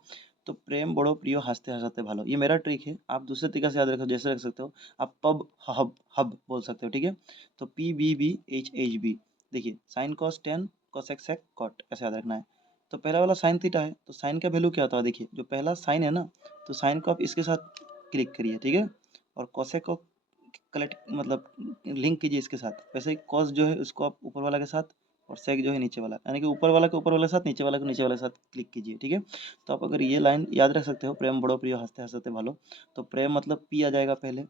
तो प्रेम बड़ो प्रियो हंसते हंसते भालो, ये मेरा ट्रिक है, आप दूसरे तरीके से याद रखो, जैसे रख सकते हो आप पब हब हब बोल सकते हो, ठीक है। तो PBBHHB, देखिए sine cos tan cos x sec cot, ऐसे याद रखना है। तो पहला वाला साइन थीटा है, तो साइन का वैल्यू क्या होता है, देखिए जो पहला साइन है ना, तो साइन को आप इसके साथ क्लिक करिए, ठीक है, और कोसेक को कलेक्ट मतलब लिंक कीजिए इसके साथ, वैसे ही कॉस जो है उसको आप ऊपर वाला के साथ, और सेक जो है नीचे वाला, यानी कि ऊपर वाला के ऊपर वाले के साथ, नीचे वाला को नीचे वाले के साथ क्लिक कीजिए, ठीक है। तो आप अगर ये लाइन याद रख सकते हो, प्रेम बड़ो प्रियो हंसते हंसते भालो, तो प्रेम मतलब पी आ जाएगा पहले,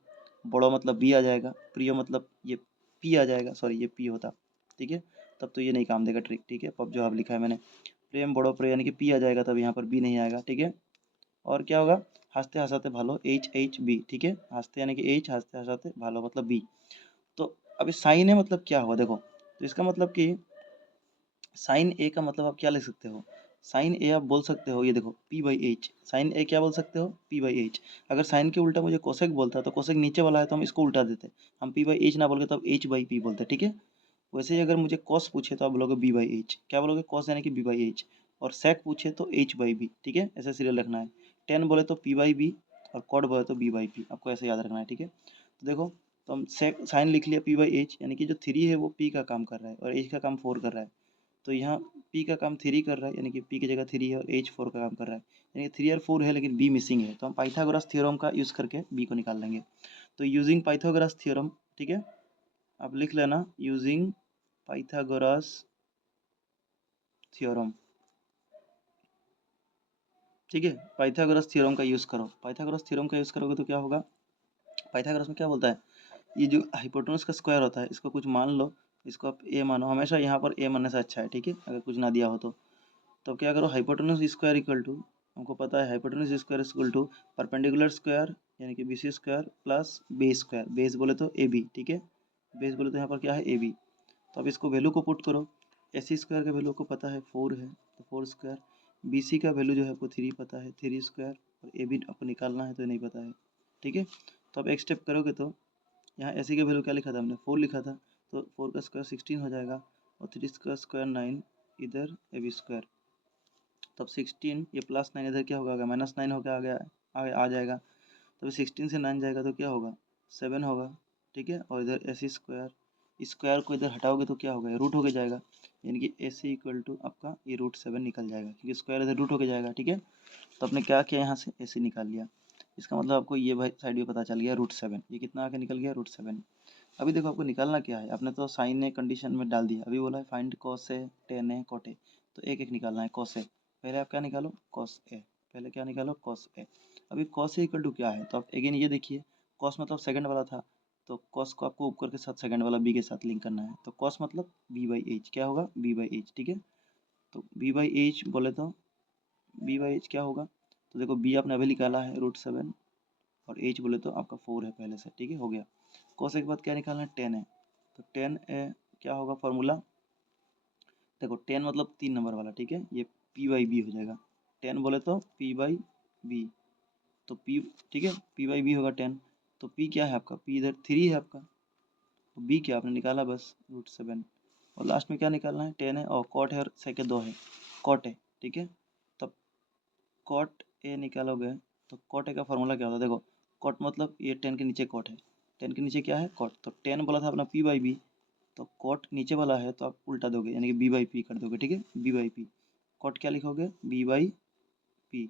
बड़ो मतलब बी आ जाएगा, प्रियो मतलब ये पी आ जाएगा, सॉरी ये पी होता, ठीक है, तब तो ये नहीं काम देगा ट्रिक, ठीक है, पब जो अब लिखा है मैंने, प्रेम बड़ो प्रियो यानी कि पी आ जाएगा, तब यहाँ पर बी नहीं आएगा, ठीक है। और क्या होगा, हासते हँसाते भालो, HHB, ठीक है। हँसते यानी कि H, हँसते हँसाते भालो मतलब B। तो अभी साइन ए मतलब क्या हुआ देखो, तो इसका मतलब कि साइन ए का मतलब आप क्या लिख सकते हो, साइन ए आप बोल सकते हो, ये देखो P/H, साइन ए क्या बोल सकते हो, P/H। अगर साइन के उल्टा मुझे कोसेक बोलता तो कोसेक नीचे वाला है तो हम इसको उल्टा देते, हम P/H ना बोल के तब H/P बोलते, ठीक है। वैसे ही अगर मुझे कॉस पूछे तो आप बोलोगे B/H, क्या बोलोगे, कॉस यानी कि B/H। और सेक पूछे तो H/B, ठीक है, ऐसे सीरियल रखना है। टेन बोले तो P/B और कॉड बोले तो B/P, आपको ऐसे याद रखना है, ठीक है। तो देखो, तो हम सेक साइन लिख लिया P/H, यानी कि जो थ्री है वो P का काम कर रहा है और H का काम 4 कर रहा है। तो यहाँ P का काम 3 कर रहा है, यानी कि P की जगह 3 है और H 4 का काम कर रहा है, यानी कि 3 और 4 है लेकिन B मिसिंग है, तो हम पाइथागोरस थ्योरम का यूज़ करके B को निकाल लेंगे। तो यूजिंग पाइथागोरस थ्योरम, ठीक है, आप लिख लेना यूजिंग पाइथागोरस थ्योरम, ठीक है। पाइथागोरस थ्योरम का यूज़ करो, पाइथागोरस थ्योरम का यूज़ करोगे तो क्या होगा, पाइथागोरस में क्या बोलता है, ये जो हाइपोटेनस का स्क्वायर होता है इसको कुछ मान लो, इसको आप ए मानो, हमेशा यहाँ पर ए मानने से अच्छा है, ठीक है, अगर कुछ ना दिया हो तो क्या करो, हाइपोटेनस स्क्वायर इक्वल टू, हमको पता है hypotenuse square equal to perpendicular square यानी कि BC square plus base square, base बोले तो AB, ठीक है, बेस बोले तो यहाँ पर क्या है AB। तो अब इसको वैल्यू को पुट करो, AC स्क्वायर का वैल्यू को पता है 4 है तो 4 स्क्वायर, BC का वैल्यू जो है आपको 3 पता है 3 स्क्वायर, और AB आपको निकालना है तो नहीं पता है, ठीक है। तो अब एक स्टेप करोगे तो यहाँ AC का वैल्यू क्या लिखा था हमने, 4 लिखा था, तो 4 का स्क्वायर 16 हो जाएगा और 3 का स्क्वायर 9, इधर AB स्क्वायर, तब 16 ये प्लस 9 इधर क्या होगा, -9 होकर आ गया, आ जाएगा। तब 16 से 9 जाएगा तो क्या होगा, 7 होगा, ठीक है। और इधर AC स्क्वायर, स्क्वायर को इधर हटाओगे तो क्या होगा, रूट होके जाएगा, यानी कि AC इक्वल टू आपका ये √7 निकल जाएगा, क्योंकि स्क्वायर इधर रूट होके जाएगा, ठीक है। तो आपने क्या किया, यहाँ से AC निकाल लिया, इसका मतलब आपको ये भाई साइड भी पता चल गया √7, ये कितना आके निकल गया √7। अभी देखो आपको निकालना क्या है, आपने तो साइन ए कंडीशन में डाल दिया, अभी बोला है find cos A, tan A, cot A, तो एक एक निकालना है, कॉस ए पहले आप क्या निकालो, कॉस ए, पहले क्या निकालो, कॉस ए। अभी कॉस ए इक्वल टू क्या है, तो आप अगेन ये देखिए, कॉस मतलब सेकंड वाला था, तो कॉस को आपको ऊपर के साथ सेकंड वाला बी के साथ लिंक करना है, तो कॉस मतलब B/H, क्या होगा B/H, ठीक है। तो B/H बोले तो B/H क्या होगा, तो देखो B आपने अभी निकाला है √7 और H बोले तो आपका 4 है पहले से, ठीक है, हो गया। कॉस ए के बाद क्या निकालना है, 10 है, तो 10 क्या होगा फॉर्मूला, देखो 10 मतलब 3 नंबर वाला, ठीक है, ये P/B हो जाएगा, 10 बोले तो P/B, तो P, ठीक है, P/B होगा 10, तो P क्या है आपका, P इधर 3 है आपका, तो B क्या आपने निकाला बस √7, और लास्ट में क्या निकालना है, 10 है और कॉट है और सेके 2 है, कॉट है, ठीक है। तब कॉट ए निकालोगे तो कॉट ए का फॉर्मूला क्या होता है, देखो कॉट मतलब ये 10 के नीचे कॉट है, 10 के नीचे क्या है कॉट, तो 10 बोला था अपना P/B, तो कॉट नीचे वाला है तो आप उल्टा दोगे, यानी कि B/P कर दोगे, ठीक है, B/P, कॉट क्या लिखोगे B/P,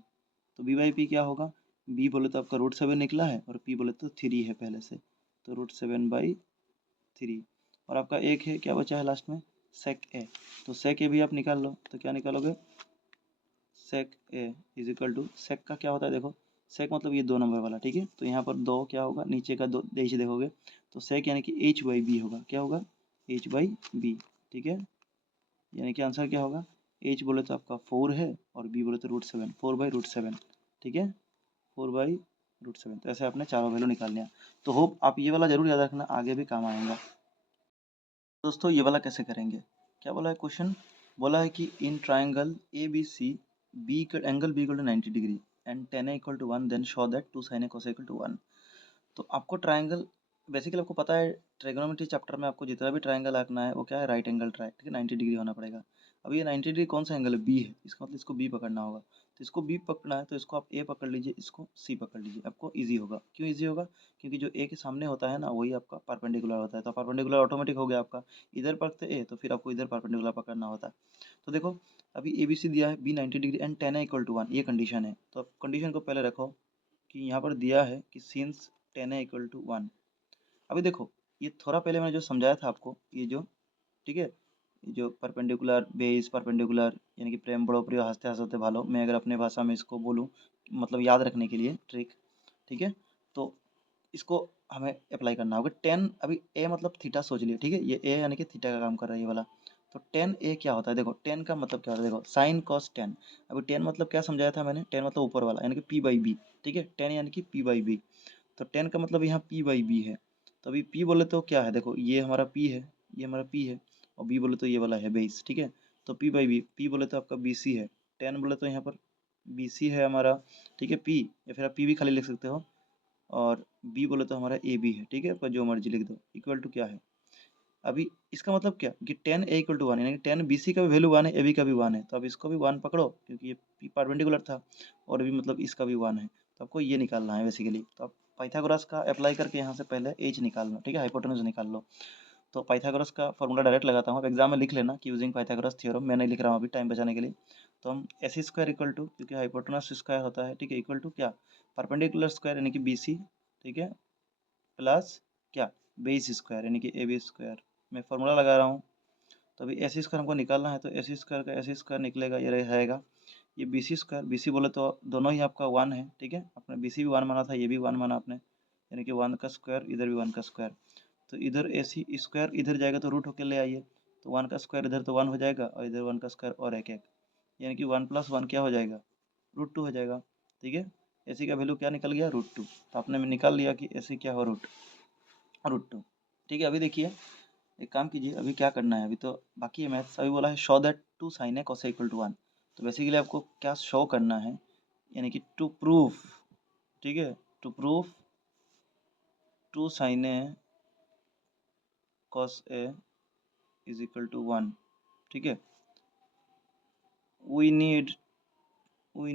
तो B/P क्या होगा, B बोले तो आपका √7 निकला है और P बोले तो 3 है पहले से, तो √7/3, और आपका एक है क्या बचा है लास्ट में, सेक ए, तो सेक ए भी आप निकाल लो, तो क्या निकालोगे, सेक ए इज इक्वल टू, सेक का क्या होता है देखो, सेक मतलब ये 2 नंबर वाला, ठीक है, तो यहाँ पर 2 क्या होगा, नीचे का 2 नीचे देखोगे तो सेक यानी कि H/B होगा, क्या होगा H/B, ठीक है, यानी कि आंसर क्या होगा, H बोले तो आपका 4 है और B बोले तो √7, 4/√7, ठीक है, 4/√7, तो ऐसे आपने चारों वैल्यू निकाल लिया। तो होप आप ये वाला जरूर याद रखना, आगे भी काम आएगा। दोस्तों ये वाला कैसे करेंगे, क्या बोला है क्वेश्चन, बोला है कि in triangle ABC B angle B equal to 90 degree and tan A equal to 1 then show that 2 sin A cos A equal to 1। तो आपको ट्राइंगल, बेसिकली आपको पता है ट्रिग्नोमेट्री चैप्टर में आपको जितना भी ट्राइंगल आंकना है वो क्या है, राइट एंगल ट्राइंगल, ठीक है, 90 डिग्री होना पड़ेगा। अब ये 90 डिग्री कौन सा एंगल है, बी है, इसका मतलब इसको बी पकड़ना होगा, तो इसको बी पकड़ना है तो इसको आप ए पकड़ लीजिए, इसको सी पकड़ लीजिए, आपको इजी होगा। क्यों इजी होगा, क्योंकि जो ए के सामने होता है ना वही आपका परपेंडिकुलर होता है, तो परपेंडिकुलर ऑटोमेटिक हो गया आपका, इधर पकड़ते ए तो फिर आपको इधर परपेंडिकुलर पकड़ना होता है। तो देखो अभी ए बी सी दिया है, B 90 degree and tan A equal to 1, ये कंडीशन है, तो कंडीशन को पहले रखो कि यहाँ पर दिया है कि since tan A equal to 1। अभी देखो ये थोड़ा पहले मैंने जो समझाया था आपको, ये जो, ठीक है, ये जो परपेंडिकुलर बेस परपेंडिकुलर यानी कि प्रेम बड़ो प्रिय हंसते हंसते भालो, मैं अगर अपने भाषा में इसको बोलूँ मतलब याद रखने के लिए ट्रिक, ठीक है, तो इसको हमें अप्लाई करना होगा। 10 अभी ए मतलब थीटा सोच लिया, ठीक है, ये ए यानी कि थीटा का काम कर रहा है ये वाला, तो टेन ए क्या होता है, देखो टेन का मतलब क्या होता है, देखो साइन कॉस टेन। अभी टेन मतलब क्या समझाया था मैंने, टेन मतलब ऊपर वाला यानी कि पी बाई बी, ठीक है, टेन यानी कि पी बाई बी। तो टेन का मतलब यहाँ पी बाई बी है। तो अभी पी बोले तो क्या है, देखो ये हमारा पी है, ये हमारा पी है, और बी बोले तो ये वाला है बेस, ठीक है। तो पी बाई बी, पी बोले तो आपका बी सी है, टेन बोले तो यहाँ पर बी सी है हमारा, ठीक है पी, या फिर आप पी भी खाली लिख सकते हो, और बी बोले तो हमारा ए बी है, ठीक है, पर जो मर्जी लिख दो, इक्वल टू क्या है। अभी इसका मतलब क्या कि tan A equal to one, यानी कि टेन बी सी का भी वैल्यू वन है, ए बी का भी वन है, तो अब इसको भी वन पकड़ो क्योंकि ये पी परपेंडिकुलर था, और भी मतलब इसका भी वन है, तो आपको ये निकालना है बेसिकली। तो आप पाइथागोरस का अप्लाई करके यहाँ से पहले एज निकालना, ठीक है, हाइपोटेन्यूज निकाल लो। तो पाइथागोरस का फॉर्मूला डायरेक्ट लगाता हूँ, अब एग्जाम में लिख लेना कि यूजिंग पाइथागोरस थ्योरम, मैं नहीं लिख रहा हूँ अभी टाइम बचाने के लिए। तो हम एस स्क्वायर इक्वल टू, क्योंकि हाइपोटेनस स्क्वायर होता है, ठीक है, इक्वल टू क्या, परपेंडिकुलर स्क्वायर यानी कि बी सी, ठीक है, प्लस क्या, बेस स्क्वायर यानी कि ए बी स्क्वायर। मैं फॉर्मूला लगा रहा हूँ। तो अभी एस स्क्वायर हमको निकालना है, तो एस स्क्वायर का एस स्क्वायर निकलेगा, ये रहेगा ये B C square, B C बोले तो दोनों ही आपका वन है, ठीक है, आपने बी सी भी वन माना था, ये भी वन माना आपने, यानी कि वन का स्क्वायर, इधर भी वन का स्क्वायर। तो इधर ए सी स्क्वायर इधर जाएगा तो रूट होके ले आइए, तो वन का स्क्वायर इधर तो वन हो जाएगा, और इधर वन का स्क्वायर और एक एक, यानी कि वन प्लस वन क्या हो जाएगा, रूट टू हो जाएगा, ठीक है। ए सी का वैल्यू क्या निकल गया, रूट टू। तो आपने निकाल लिया कि ए सी क्या हो, रूट रूट टू, ठीक है। अभी देखिए एक काम कीजिए, अभी क्या करना है, अभी तो बाकी है मैथ्स। अभी बोला है show that two sine A cos equal to one. तो बेसिकली आपको क्या शो करना है, यानी कि टू प्रूफ, ठीक है, to proof two sine A cos A is equal to one, ठीक है। वी नीड वी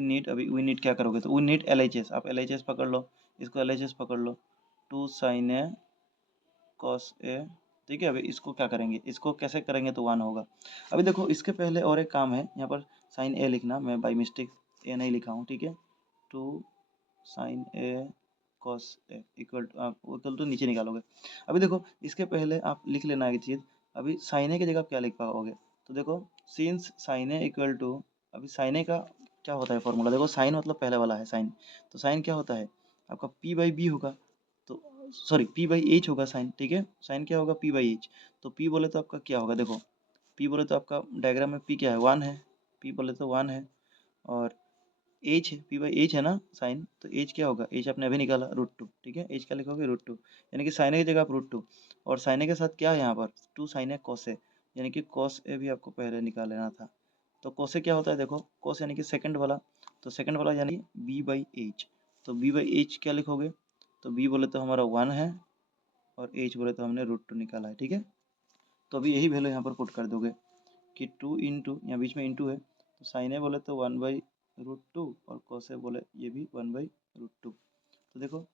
नीड अभी वी नीड क्या करोगे, तो we need L H S, आप एल एच एस पकड़ लो, इसको एल एच एस पकड़ लो, two sine A cos A, ठीक है। अभी इसको क्या करेंगे, इसको कैसे करेंगे तो वन होगा। अभी देखो इसके पहले और एक काम है, यहाँ पर साइन ए लिखना, मैं बाई मिस्टेक ए नहीं लिखा हूँ, ठीक है। Two sine A cos A equal to, आप इक्वल टू नीचे निकालोगे। अभी देखो इसके पहले आप लिख लेना एक चीज़, अभी साइन ए की जगह आप क्या लिख पाओगे, तो देखो since sine A equal to, अभी साइन ए का क्या होता है फॉर्मूला, देखो साइन मतलब पहले वाला है साइन, तो साइन क्या होता है आपका पी बाई बी होगा, तो सॉरी पी बाई एच होगा साइन, ठीक है, साइन क्या होगा पी बाई एच। तो पी बोले तो आपका क्या होगा, देखो पी बोले तो आपका डायग्राम में पी क्या है, वन है, पी बोले तो वन है, और एच है, पी बाई एच है ना साइन, तो एच क्या होगा, एच आपने अभी निकाला रूट टू, ठीक है, एच क्या लिखोगे रूट टू, यानी कि साइन ए की जगह आप रूट टू, और साइन ए के साथ क्या है यहाँ पर टू साइन ए कॉस ए, यानी कि कॉस ए भी आपको पहले निकाल लेना था। तो कॉस ए क्या होता है, देखो कॉस यानी कि सेकंड वाला, तो सेकंड वाला यानी बी बाई एच, तो बी बाई एच क्या लिखोगे, तो बी बोले तो हमारा वन है, और एच बोले तो हमने रूट टू निकाला है, ठीक है। तो अभी यही वैल्यू यहाँ पर पुट कर दोगे कि टू इंटू, यहाँ बीच में इंटू है, तो साइन ए बोले तो वन बाई रूट टू, और कॉस ए बोले ये भी वन बाई रूट टू। तो देखो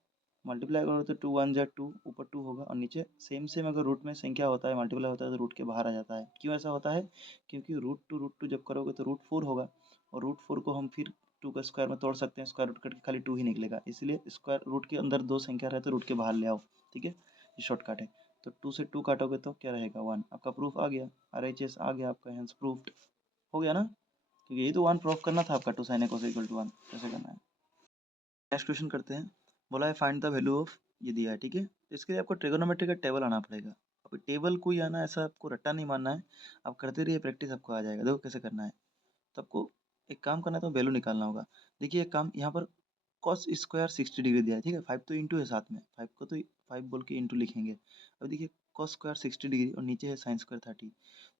मल्टीप्लाई करो तो टू वन जा टू, ऊपर टू होगा, और नीचे सेम सेम अगर रूट में संख्या होता है मल्टीप्लाई होता है तो रूट के बाहर आ जाता है। क्यों ऐसा होता है, क्योंकि रूट टू जब करोगे तो रूट फोर होगा, और रूट फोर को हम फिर टू का स्क्वायर में तोड़ सकते हैं, स्क्वायर रूट करके खाली टू ही निकलेगा, इसलिए स्क्वायर रूट के अंदर दो संख्या रहे तो रूट के बाहर ले आओ, ठीक है, ये शॉर्टकट है। तो टू से टू काटोगे तो क्या रहेगा वन, आपका प्रूफ आ गया, आर एच एस आ गया आपका, हेंस प्रूफ्ड हो गया ना। क्योंकि यही तो वन प्रूफ करना था आपका, two sine A cos equal to one, कैसे करना है। नेक्स्ट क्वेश्चन करते हैं, बोला है फाइंड द वैल्यू ऑफ, ये दिया है, ठीक है, तो इसके लिए आपको ट्रिगोनोमेट्री का टेबल आना पड़ेगा। अभी टेबल कोई आना ऐसा आपको रट्टा नहीं मानना है, आप करते रहिए प्रैक्टिस, आपको आ जाएगा, देखो कैसे करना है। तो आपको एक काम करना है, तो वैल्यू निकालना होगा। देखिए एक काम यहाँ पर कॉस स्क्वायर 60 डिग्री दिया है, ठीक है, फाइव तो इंटू है साथ में, फाइव को तो फाइव बोल के इंटू लिखेंगे। अब देखिए कॉस स्क्वायर 60 डिग्री और नीचे है साइन स्क्वायर 30।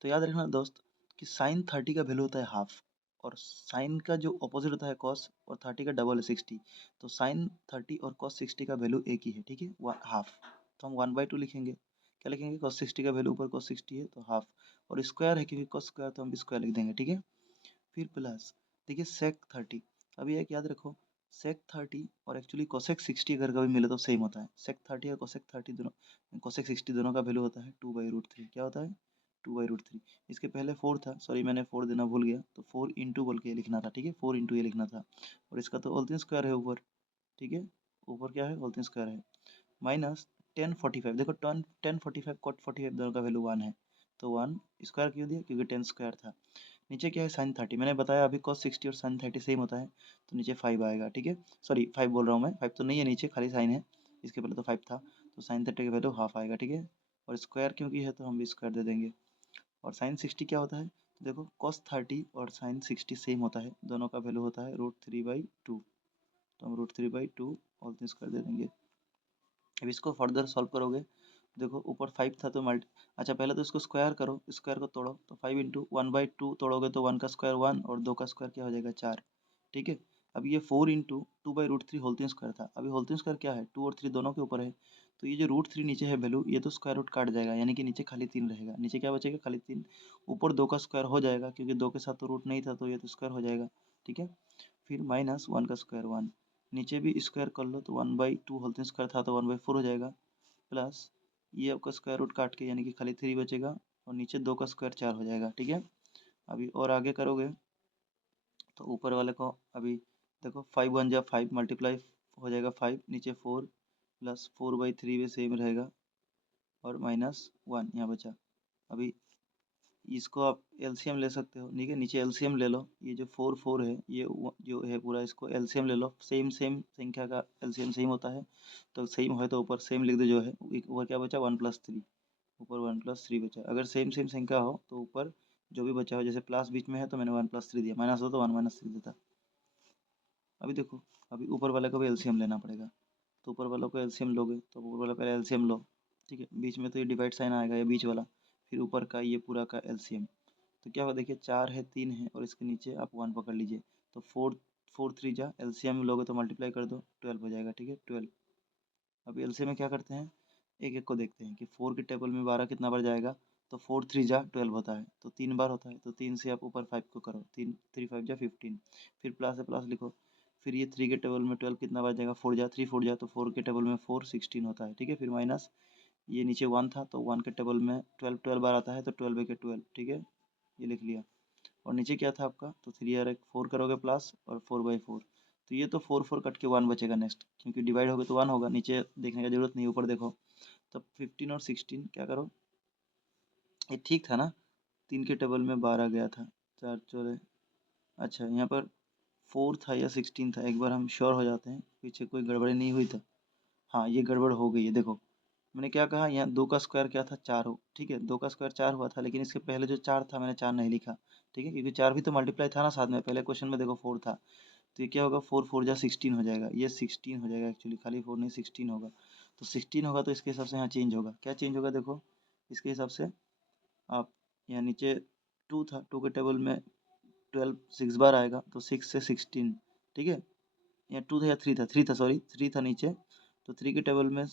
तो याद रखना दोस्त कि साइन 30 का वैल्यू होता है हाफ, और साइन का जो अपोजिट होता है कॉस, और 30 का डबल है 60। तो साइन 30 और कॉस 60 का वैल्यू एक ही है, ठीक है, हाफ। तो हम वन बाई टू लिखेंगे, क्या लिखेंगे, कॉस 60 का वैल्यू ऊपर कॉस 60 है तो हाफ, और स्क्वायर है क्योंकि कॉस स्क्वायर तो हम स्क्वायर लिख देंगे, ठीक है। फिर प्लस देखिए सेक 30, अभी एक याद रखो, सेक 30 और एक्चुअली कोसेक 60 अगर कभी मिले तो सेम होता है, सेक 30 और कोसेक 30 दोनों, कोसेक 60 दोनों का वैल्यू होता है टू बाई रूट थ्री, क्या होता है टू बाई रूट थ्री। इसके पहले फोर था, सॉरी मैंने फोर देना भूल गया, तो फोर इंटू बोल के ये लिखना था, ठीक है, फोर इंटू ये लिखना था, और इसका तो होल स्क्वायर है ऊपर, ठीक है, ऊपर क्या है होल स्क्वायर है, माइनस 1045, देखो 1045 कॉट 45 दोनों का वैल्यू वन है, तो वन स्क्वायर क्यों दिया, क्योंकि 10 स्क्वायर था। नीचे क्या है साइन 30, मैंने बताया अभी कॉस 60 और साइन 30 सेम होता है, तो नीचे 5 आएगा, ठीक है, सॉरी 5 बोल रहा हूँ मैं, 5 तो नहीं है नीचे, खाली साइन है, इसके पहले तो 5 था, तो साइन 30 का वैल्यू हाफ आएगा, ठीक है। और स्क्वायर क्योंकि है तो हम भी स्क्वायर दे देंगे। और साइन 60 क्या होता है, तो देखो cos 30 और साइन 60 सेम होता है, दोनों का वैल्यू होता है √3/2, तो हम √3/2 होल स्क्वायर दे देंगे। अब इसको फर्दर सॉल्व करोगे, देखो ऊपर 5 था तो अच्छा पहले तो इसको स्क्वायर करो, स्क्वायर को तोड़ो, तो 5 इंटू 1/2 तोड़ोगे तो 1 का स्क्वायर 1 और 2 का स्क्वायर क्या हो जाएगा 4। ठीक है, अब ये 4 इंटू 2/√3 होल स्क्वायर था, अभी होल स्क्वायर क्या है 2 और 3 दोनों के ऊपर है, तो ये जो √3 नीचे है वैल्यू, ये तो स्क्वायर रूट काट जाएगा, यानी कि नीचे खाली 3 रहेगा, नीचे क्या बचेगा खाली 3, ऊपर 2 का स्क्वायर हो जाएगा क्योंकि 2 के साथ तो रूट नहीं था तो ये तो स्क्वायर हो जाएगा। ठीक है, फिर माइनस 1 का स्क्वायर 1, नीचे भी स्क्वायर कर लो तो 1/2 होल स्क्वायर था तो 1/4 हो जाएगा, प्लस ये आपका स्क्वायर रूट काट के यानी कि खाली 3 बचेगा और नीचे 2 का स्क्वायर 4 हो जाएगा। ठीक है, अभी और आगे करोगे तो ऊपर वाले को अभी देखो 5 1 जा 5 मल्टीप्लाई हो जाएगा 5, नीचे 4 प्लस 4/3 भी सेम रहेगा और माइनस 1 यहाँ बचा। अभी इसको आप एलसीएम ले सकते हो, ठीक है, नीचे एलसीएम ले लो, ये जो 4 4 है ये जो है पूरा, इसको एलसीएम ले लो, सेम सेम संख्या का एलसीएम सेम होता है, तो सेम है तो ऊपर सेम लिख दो, जो है ऊपर क्या बचा 1+3, ऊपर 1+3 बचा। अगर सेम सेम संख्या हो तो ऊपर जो भी बचा हो, जैसे प्लस बीच में है तो मैंने 1+3 दिया, माइनस हो तो 1-3 देता। अभी देखो, अभी ऊपर वाले को भी एलसीएम लेना पड़ेगा, तो ऊपर वालों को एलसीएम लोगे तो ऊपर वाला पहले एलसीएम लो, ठीक है, बीच में तो ये डिवाइड साइन आएगा, ये बीच वाला, फिर ऊपर का ये पूरा का एलसीएम, तो क्या होगा देखिए 4 है 3 है और इसके नीचे आप 1 पकड़ लीजिए, तो 4 4 3 जा एलसीएम लोगे तो मल्टीप्लाई कर दो 12 हो जाएगा। ठीक है, 12। अभी एलसीएम में क्या करते हैं, एक एक को देखते हैं कि 4 के टेबल में 12 कितना बार जाएगा, तो 4 3 जा 12 होता है, तो 3 बार होता है, तो 3 से आप ऊपर 5 को करो, 3 3 5 जा 15, फिर प्लस है प्लस लिखो, फिर ये 3 के टेबल में 12 कितना बार जाएगा 4 जा 3 4 जा, तो 4 के टेबल में 4 16 होता है। ठीक है, फिर माइनस ये नीचे 1 था तो 1 के टेबल में 12 12 बार आता है तो 12 के 12। ठीक है, ये लिख लिया, और नीचे क्या था आपका, तो 3 और एक 4 करोगे प्लस और 4/4, तो ये तो 4 4 कट के 1 बचेगा नेक्स्ट, क्योंकि डिवाइड होगा तो 1 होगा, नीचे देखने का जरूरत नहीं, ऊपर देखो। तो 15 और 16 क्या करो, ये ठीक था ना, 3 के टेबल में 12 गया था, 4 चौरे, अच्छा यहाँ पर 4 था या 16 था, एक बार हम श्योर हो जाते हैं पीछे कोई गड़बड़ी नहीं हुई था। हाँ, ये गड़बड़ हो गई है, देखो मैंने क्या कहा, यहाँ 2 का स्क्वायर क्या था 4 हो, ठीक है, 2 का स्क्वायर 4 हुआ था, लेकिन इसके पहले जो 4 था मैंने 4 नहीं लिखा, ठीक है, क्योंकि 4 भी तो मल्टीप्लाई था ना साथ में, पहले क्वेश्चन में देखो 4 था, तो ये क्या होगा 4 4 जा 16 हो जाएगा, ये 16 हो जाएगा, एक्चुअली खाली 4 नहीं 16 होगा, तो 16 होगा तो इसके हिसाब से यहाँ चेंज होगा, क्या चेंज होगा देखो, इसके हिसाब से आप यहाँ नीचे 2 था, 2 के टेबल में 12 6 बार आएगा तो 6 से 16, ठीक है, यहाँ 2 था या 3 था, 3 था सॉरी, 3 था नीचे, तो 3 के टेबल में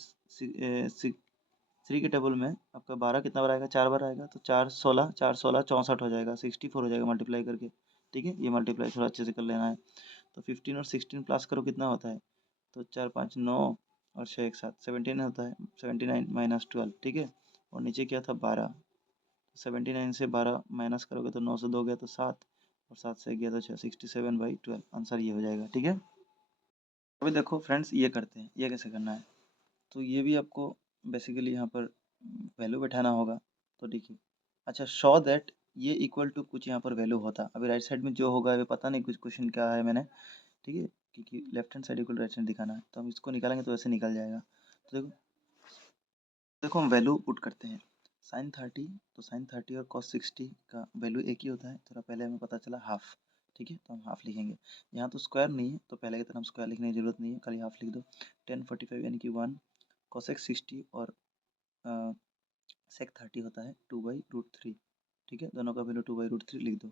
3 के टेबल में आपका 12 कितना बार आएगा 4 बार आएगा, तो 4 16 4 16 64 हो जाएगा, 64 हो जाएगा मल्टीप्लाई करके। ठीक है, ये मल्टीप्लाई थोड़ा अच्छे से कर लेना है, तो 15 और 16 प्लस करो कितना होता है, तो 4 5 9 और 6 1 7 17 होता है, 79 माइनस 12। ठीक है, और नीचे क्या था 12, 79 से 12 माइनस करोगे तो 9 से 2 गया तो 7 और 7 से गया तो 6, 67/12 आंसर ये हो जाएगा। ठीक है, अभी देखो फ्रेंड्स ये करते हैं, ये कैसे करना है, तो ये भी आपको बेसिकली यहाँ पर वैल्यू बैठाना होगा, तो देखिए, अच्छा शो दैट ये इक्वल टू कुछ यहाँ पर वैल्यू होता, अभी राइट साइड में जो होगा अभी पता नहीं कुछ क्वेश्चन क्या है मैंने, ठीक है, क्योंकि left hand side equal right side दिखाना है, तो हम इसको निकालेंगे तो ऐसे निकल जाएगा। तो देखो देखो हम वैल्यू पुट करते हैं, साइन 30, तो साइन 30 और कॉस 60 का वैल्यू एक ही होता है, थोड़ा पहले हमें पता चला हाफ, ठीक है, तो हम हाफ लिखेंगे, यहाँ तो स्क्वायर नहीं है तो पहले की तरह हम स्क्वायर लिखने की जरूरत नहीं है, खाली हाफ लिख दो, 10 45 यानी कि 1 cosec 60 और सेक 30 होता है 2/√3, ठीक है, दोनों का वैल्यू 2/√3 लिख दो,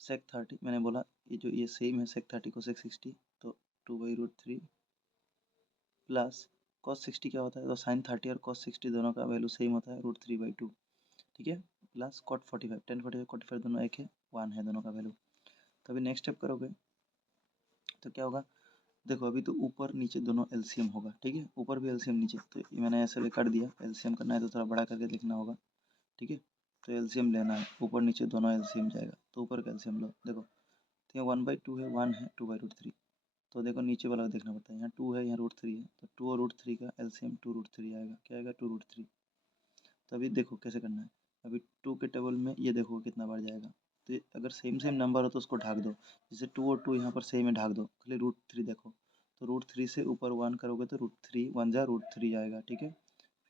सेक 30 मैंने बोला ये सेम है सेक 30 को सेक 60, तो 2/√3 प्लस cos 60 क्या होता है, तो साइन 30 और cos 60 दोनों का वैल्यू सेम होता है √3/2, ठीक है, प्लस cot 45 10 45 45 दोनों एक है 1 है दोनों का वैल्यू। तो अभी नेक्स्ट स्टेप करोगे तो क्या होगा, देखो अभी तो ऊपर नीचे दोनों एलसीएम होगा, ठीक है, ऊपर भी एलसीएम नीचे, तो ये मैंने ऐसे भी कर दिया, एलसीएम करना है तो थोड़ा बड़ा करके लिखना होगा, ठीक है, तो एलसीएम लेना है, ऊपर नीचे दोनों एलसीएम जाएगा, तो ऊपर का एलसीएम लो, देखो तो यहाँ 1/2 है 1 है 2/√3, तो देखो नीचे वाला देखना पड़ता है, यहाँ 2 है यहाँ √3 है, तो 2 और √3 का एलसीएम 2√3 आएगा, क्या आएगा 2√3। तो अभी देखो कैसे करना है, अभी 2 के टेबल में ये देखो कितना बार जाएगा, तो अगर सेम सेम नंबर हो तो उसको ढाक दो, जैसे 2 और 2 यहाँ पर सेम है ढाक दो, खाली √3 देखो, तो √3 से ऊपर 1 करोगे तो √3 1 जा √3 आएगा, ठीक है,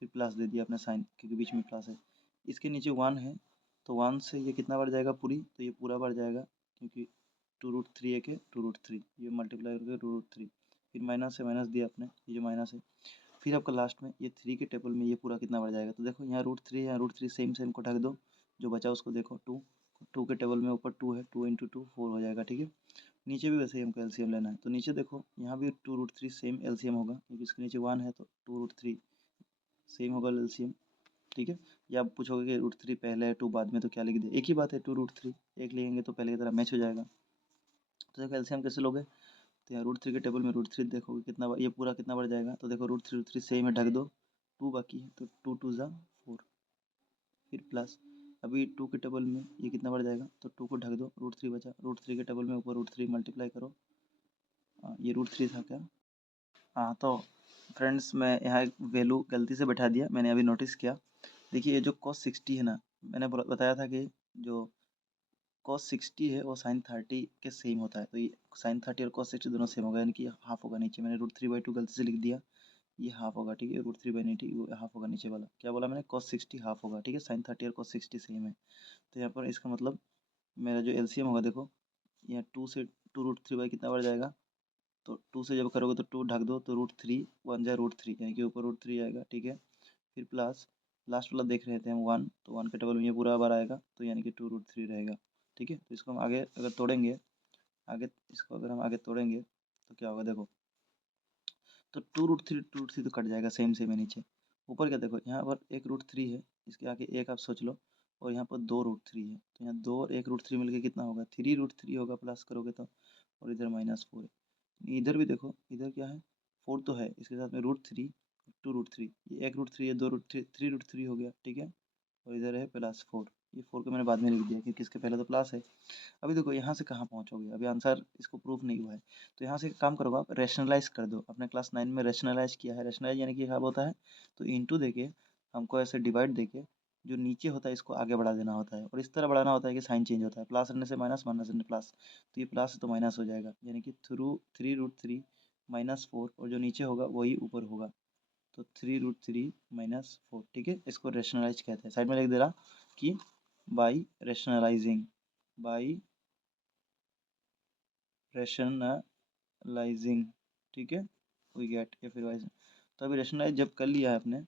फिर प्लस दे दिया अपने साइन, क्योंकि बीच में प्लस है। इसके नीचे 1 है, तो 1 से ये कितना बढ़ जाएगा पूरी, तो ये पूरा बढ़ जाएगा, क्योंकि 2√3 है के 2√3, ये मल्टीप्लाई करके 2√3। फिर माइनस से माइनस दिया अपने, ये जो माइनस है। फिर आपका लास्ट में ये 3 के टेबल में ये पूरा कितना बढ़ जाएगा, तो देखो यहाँ √3 है, यहाँ √3 सेम सेम को ढक दो, जो बचा उसको देखो 2, 2 के टेबल में ऊपर 2 है, 2 इंटू 2 4 हो जाएगा, ठीक है। नीचे भी वैसे ही हमको एलसीएम लेना है, तो नीचे देखो यहाँ भी 2√3 सेम एलसीएम होगा, क्योंकि इसके नीचे 1 है, तो 2√3 सेम होगा एलसीएम, ठीक है। या आप पूछोगे कि √3 पहले है 2 बाद में, तो क्या लिख दे, एक ही बात है, 2√3 एक लिखेंगे तो पहले की तरह मैच हो जाएगा। तो देखो एलसीएम कैसे लोगे, तो यहाँ √3 के टेबल में √3 देखोगे कितना, ये पूरा कितना बढ़ जाएगा, तो देखो √3 सेम है, ढक दो, 2 बाकी है, तो 2 2 ज़ा 4, फिर प्लस, अभी 2 के टेबल में ये कितना बढ़ जाएगा, तो 2 को ढक दो, √3 बचा, √3 के टेबल में ऊपर √3 मल्टीप्लाई करो, ये √3 था क्या। हाँ, तो फ्रेंड्स मैं यहाँ एक वैल्यू गलती से बैठा दिया, मैंने अभी नोटिस किया। देखिए ये जो cos 60 है ना, मैंने बताया था कि जो cos 60 है वो sin 30 के सेम होता है, तो ये sin 30 और cos 60 दोनों सेम होगा, यानी कि हाफ होगा नीचे, मैंने √3/2 गलती से लिख दिया, ये हाफ होगा, ठीक है। √3/90 वो हाफ होगा, नीचे वाला क्या बोला मैंने, cos 60 हाफ होगा, ठीक है। sin 30 और cos 60 सेम है, तो यहाँ पर इसका मतलब मेरा जो एलसीएम होगा, देखो यहाँ 2 से 2√3 कितना बढ़ जाएगा, तो 2 से जब करोगे तो 2 ढक दो, तो √3 1 जा √3, यानी कि ऊपर √3 आएगा, ठीक है। फिर प्लस लास्ट वाला देख रहे थे हम 1, तो 1 के टेबल में ये पूरा बार आएगा, तो यानी कि 2√3 रहेगा, ठीक है। तो इसको हम आगे अगर तोड़ेंगे, आगे इसको अगर हम आगे तोड़ेंगे तो क्या होगा, देखो तो 2√3 तो कट जाएगा, सेम सेम है नीचे। ऊपर क्या देखो, यहाँ पर एक √3 है, इसके आगे एक आप सोच लो, और यहाँ पर 2√3 है, तो यहाँ 2 और एक √3 मिलके कितना होगा, 3√3 होगा, प्लस करोगे तो, और इधर -4 है। इधर भी देखो, इधर क्या है, 4 तो है, इसके साथ में √3 2√3, ये एक √3 है, 2√3 3√3 हो गया, ठीक है। और इधर है +4, ये 4 को मैंने बाद में लिख दिया, क्योंकि इसके पहले तो प्लस है। अभी देखो यहाँ से कहाँ पहुँचोगे, अभी आंसर इसको प्रूफ नहीं हुआ है, तो यहाँ से एक काम करोगे आप, रैशनलाइज कर दो, अपने क्लास 9 में रैशनलाइज किया है। रैशनलाइज यानी कि क्या होता है, तो इंटू देके हमको ऐसे डिवाइड देके जो नीचे होता है इसको आगे बढ़ा देना होता है, और इस तरह बढ़ाना होता है कि साइन चेंज होता है, प्लस रहने से माइनस, माइनस रहने प्लस, तो ये प्लस है तो माइनस हो जाएगा, यानी कि 3√3 -4, और जो नीचे होगा वही ऊपर होगा, तो 3√3 -4, ठीक है। इसको रैशनलाइज कहते हैं, साइड में लिख दे रहा कि बाई रैशनलाइजिंग, बाई रैशनलाइजिंग, ठीक है, वी गेट, या फिर वाइज। तो अभी रैशनलाइज जब कर लिया है आपने,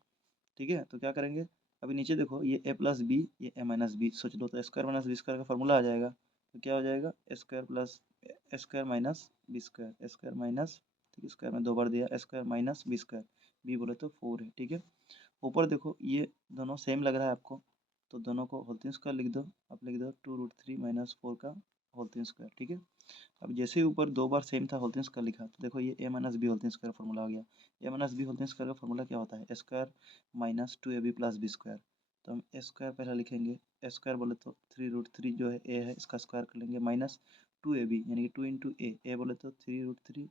ठीक है, तो क्या करेंगे, अभी नीचे देखो ये a+b, ये a-b, सोच लो, तो स्क्वायर माइनस बी स्क्वायर का फॉर्मूला आ जाएगा, तो क्या हो जाएगा, square plus square minus B square, square minus, ठीक है, स्क्वायर में 2 बार दिया, square minus B square, B बोले तो 4 है, ठीक है। ऊपर देखो ये दोनों सेम लग रहा है आपको, तो दोनों को होल तीन स्क्वायर लिख दो, आप लिख दो 2√3 -4 का होल तीन स्क्वायर, ठीक है। अब जैसे ही ऊपर 2 बार सेम था होल तीन स्क्वायर लिखा, तो देखो ये a-b होल तीन स्क्वायर फॉर्मूला आ गया। a-b होल तीन स्क्वायर का फॉर्मूला क्या होता है, square minus 2ab plus B square, तो हम ए स्क्वायर पहले लिखेंगे, ए स्क्वायर बोले तो 3√3 जो है ए है, इसका स्क्वायर कर लेंगे, माइनस 2ab यानी कि 2 इंटू ए बोले तो 3√3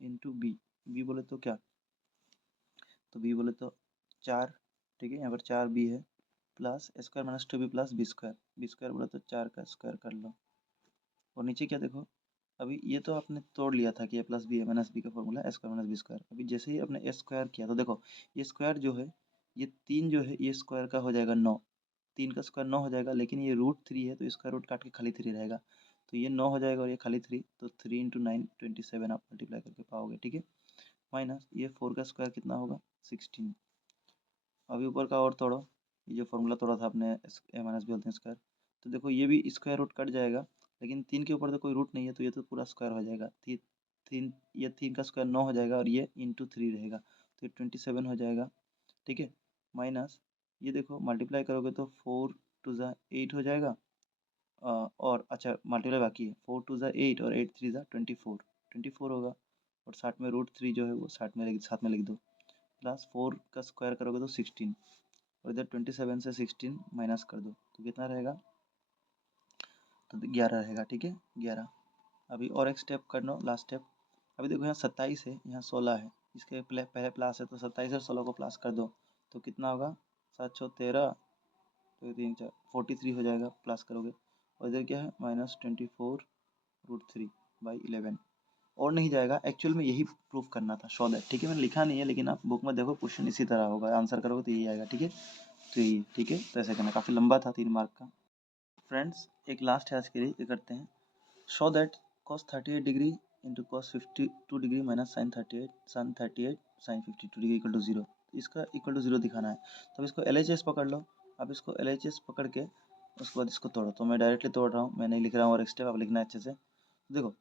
इंटू बी बोले तो क्या, तो बी बोले तो 4, ठीक है, यहाँ पर 4b है, plus square minus 2b plus B square बोले तो 4 का स्क्वायर कर लो, और नीचे क्या देखो, अभी ये तो आपने तोड़ लिया था कि a+b a-b का formula square minus B square, अभी जैसे ही आपने स्क्वायर किया तो देखो ये स्क्वायर जो है, ये 3 जो है ये स्क्वायर का हो जाएगा 9, 3 का स्क्वायर 9 हो जाएगा, लेकिन ये √3 है तो स्क्वायर रूट काट के खाली 3 रहेगा, तो ये 9 हो जाएगा और ये खाली 3, तो 3 इंटू 9 27 आप मल्टीप्लाई करके पाओगे, ठीक है। माइनस ये 4 का स्क्वायर कितना होगा 16, अभी ऊपर का और तोड़ो, ये जो फॉर्मूला तोड़ा था आपने a-b होल स्क्वायर, तो देखो ये भी स्क्वायर रूट कट जाएगा, लेकिन 3 के ऊपर तो कोई रूट नहीं है, तो ये तो पूरा स्क्वायर हो जाएगा, तीन, ये 3 का स्क्वायर 9 हो जाएगा, और ये इंटू 3 रहेगा, तो ये 27 हो जाएगा, ठीक है। माइनस ये देखो मल्टीप्लाई करोगे तो 4 2 ज़ा 8 हो जाएगा, और अच्छा मल्टीप्लाई बाकी है, 4 2 ज़ा 8 और 8 3 ज़ा 24 होगा, और साथ में √3 जो है वो साथ में लिख दो, प्लस 4 का स्क्वायर करोगे तो 16, और इधर 27 से 16 माइनस कर दो, तो कितना रहेगा, तो 11 रहेगा, ठीक है, 11। अभी और एक स्टेप कर लो, लास्ट स्टेप, अभी देखो यहाँ 27 है, यहाँ 16 है, इसके पहले प्लस है, तो 27 और 16 को प्लस कर दो, तो कितना होगा, 7 6 13, तो 3 4 43 हो जाएगा, प्लस करोगे, और इधर क्या है -24√3/11, और नहीं जाएगा। एक्चुअल में यही प्रूफ करना था, शो दैट। ठीक है, मैंने लिखा नहीं है, लेकिन आप बुक में देखो क्वेश्चन इसी तरह होगा, आंसर करोगे तो यही आएगा। ठीक है, तो यही। ठीक है, तो ऐसे करना, काफ़ी लंबा था, 3 मार्क का। फ्रेंड्स एक लास्ट है आज के लिए, ये करते हैं। Show that cos 38 degree into cos 52 degree minus sin 38 sin 52 degree equal to 0। इसका इक्वल टू 0 दिखाना है। तो अब इसको LHS पकड़ लो। अब इसको LHS पकड़ के उसके बाद इसको तोड़ो। तो मैं डायरेक्टली तोड़ रहा हूँ, मैं नहीं लिख रहा हूँ और एक स्टेप आप लिखना है अच्छे से। देखो,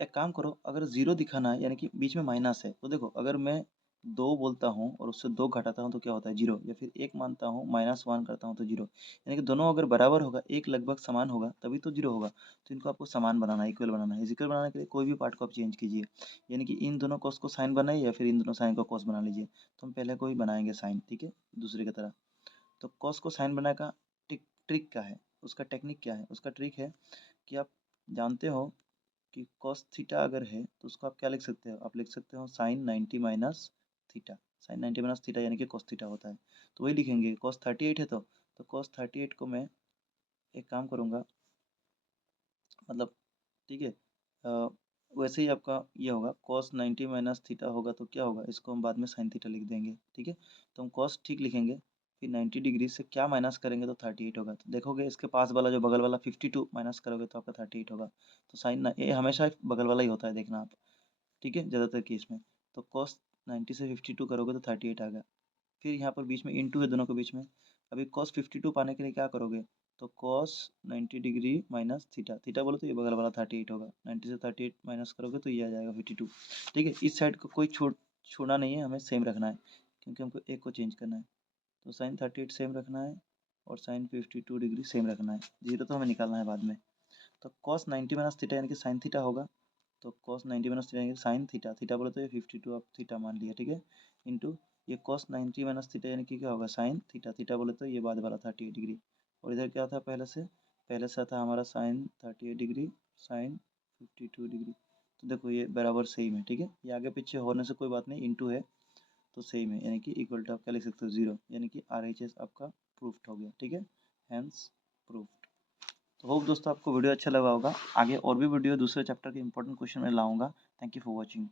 एक काम करो, अगर 0 दिखाना है यानी कि बीच में माइनस है, तो देखो अगर मैं 2 बोलता हूँ और उससे 2 घटाता हूँ तो क्या होता है, 0। या फिर 1 मानता हूँ -1 करता हूँ तो 0। यानी कि दोनों अगर बराबर होगा, एक लगभग समान होगा, तभी तो 0 होगा। तो इनको आपको समान बनाना है, इक्वल बनाना है। इक्वल बनाने के लिए कोई भी पार्ट को आप चेंज कीजिए, यानी कि इन दोनों कॉस को साइन बनाइए या फिर इन दोनों साइन को कॉस बना लीजिए। तो हम पहले को ही बनाएंगे साइन, ठीक है, दूसरे की तरह। तो कॉस को साइन बनाने का ट्रिक क्या है, उसका टेक्निक क्या है? उसका ट्रिक है कि आप जानते हो कि cos थीटा अगर है तो उसको आप क्या लिख सकते हो? आप लिख सकते हो sin 90 minus theta. sin 90 minus theta यानी कि cos थीटा होता है। तो वही लिखेंगे, cos 38 है तो cos 38 को मैं एक काम करूँगा, मतलब, ठीक है, वैसे ही आपका ये होगा cos 90 माइनस थीटा होगा तो क्या होगा, इसको हम बाद में sin थीटा लिख देंगे। ठीक है, तो हम cos ठीक लिखेंगे, फिर 90 डिग्री से क्या माइनस करेंगे तो 38 होगा। तो देखोगे इसके पास वाला जो बगल वाला 52 माइनस करोगे तो आपका 38 होगा। तो साइन, ये हमेशा बगल वाला ही होता है, देखना आप। ठीक है, ज़्यादातर केस में। तो cos 90 से 52 करोगे तो 38 आ गया। फिर यहाँ पर बीच में इंटू है दोनों के बीच में। अभी cos 52 पाने के लिए क्या करोगे, तो cos 90 degree minus theta, theta बोलो तो ये बगल वाला 38 होगा। 90 से 38 माइनस करोगे तो ये आ जाएगा 52। ठीक है, इस साइड को कोई छोड़ना नहीं है, हमें सेम रखना है, क्योंकि हमको एक को चेंज करना है। तो साइन 38 सेम रखना है और साइन 52 डिग्री सेम रखना है। जीरो तो हमें निकालना है बाद में। तो cos 90 माइनस थीटा यानी कि साइन थीटा होगा। तो cos 90 माइनस थीटा यानी कि साइन थीटा, थीटा बोले तो ये 52 आप थीटा मान लिया। ठीक है, इंटू ये cos 90 माइनस थीटा यानी कि क्या होगा, साइन थीटा, थीटा बोले तो ये बाद वाला 38 डिग्री। और इधर क्या था पहले से था हमारा साइन 38 डिग्री साइन 52 डिग्री। तो देखो ये बराबर सेम है। ठीक है, ये आगे पीछे होने से कोई बात नहीं, इंटू है तो सेम है, यानी कि इक्वल टू आप क्या लिख सकते हो, 0, यानी कि RHS आपका प्रूफ्ड हो गया। ठीक है, हैंस प्रूफ्ड। तो होप दोस्तों आपको वीडियो अच्छा लगा होगा। आगे और भी वीडियो दूसरे चैप्टर के इंपॉर्टेंट क्वेश्चन में लाऊंगा। Thank you for watching.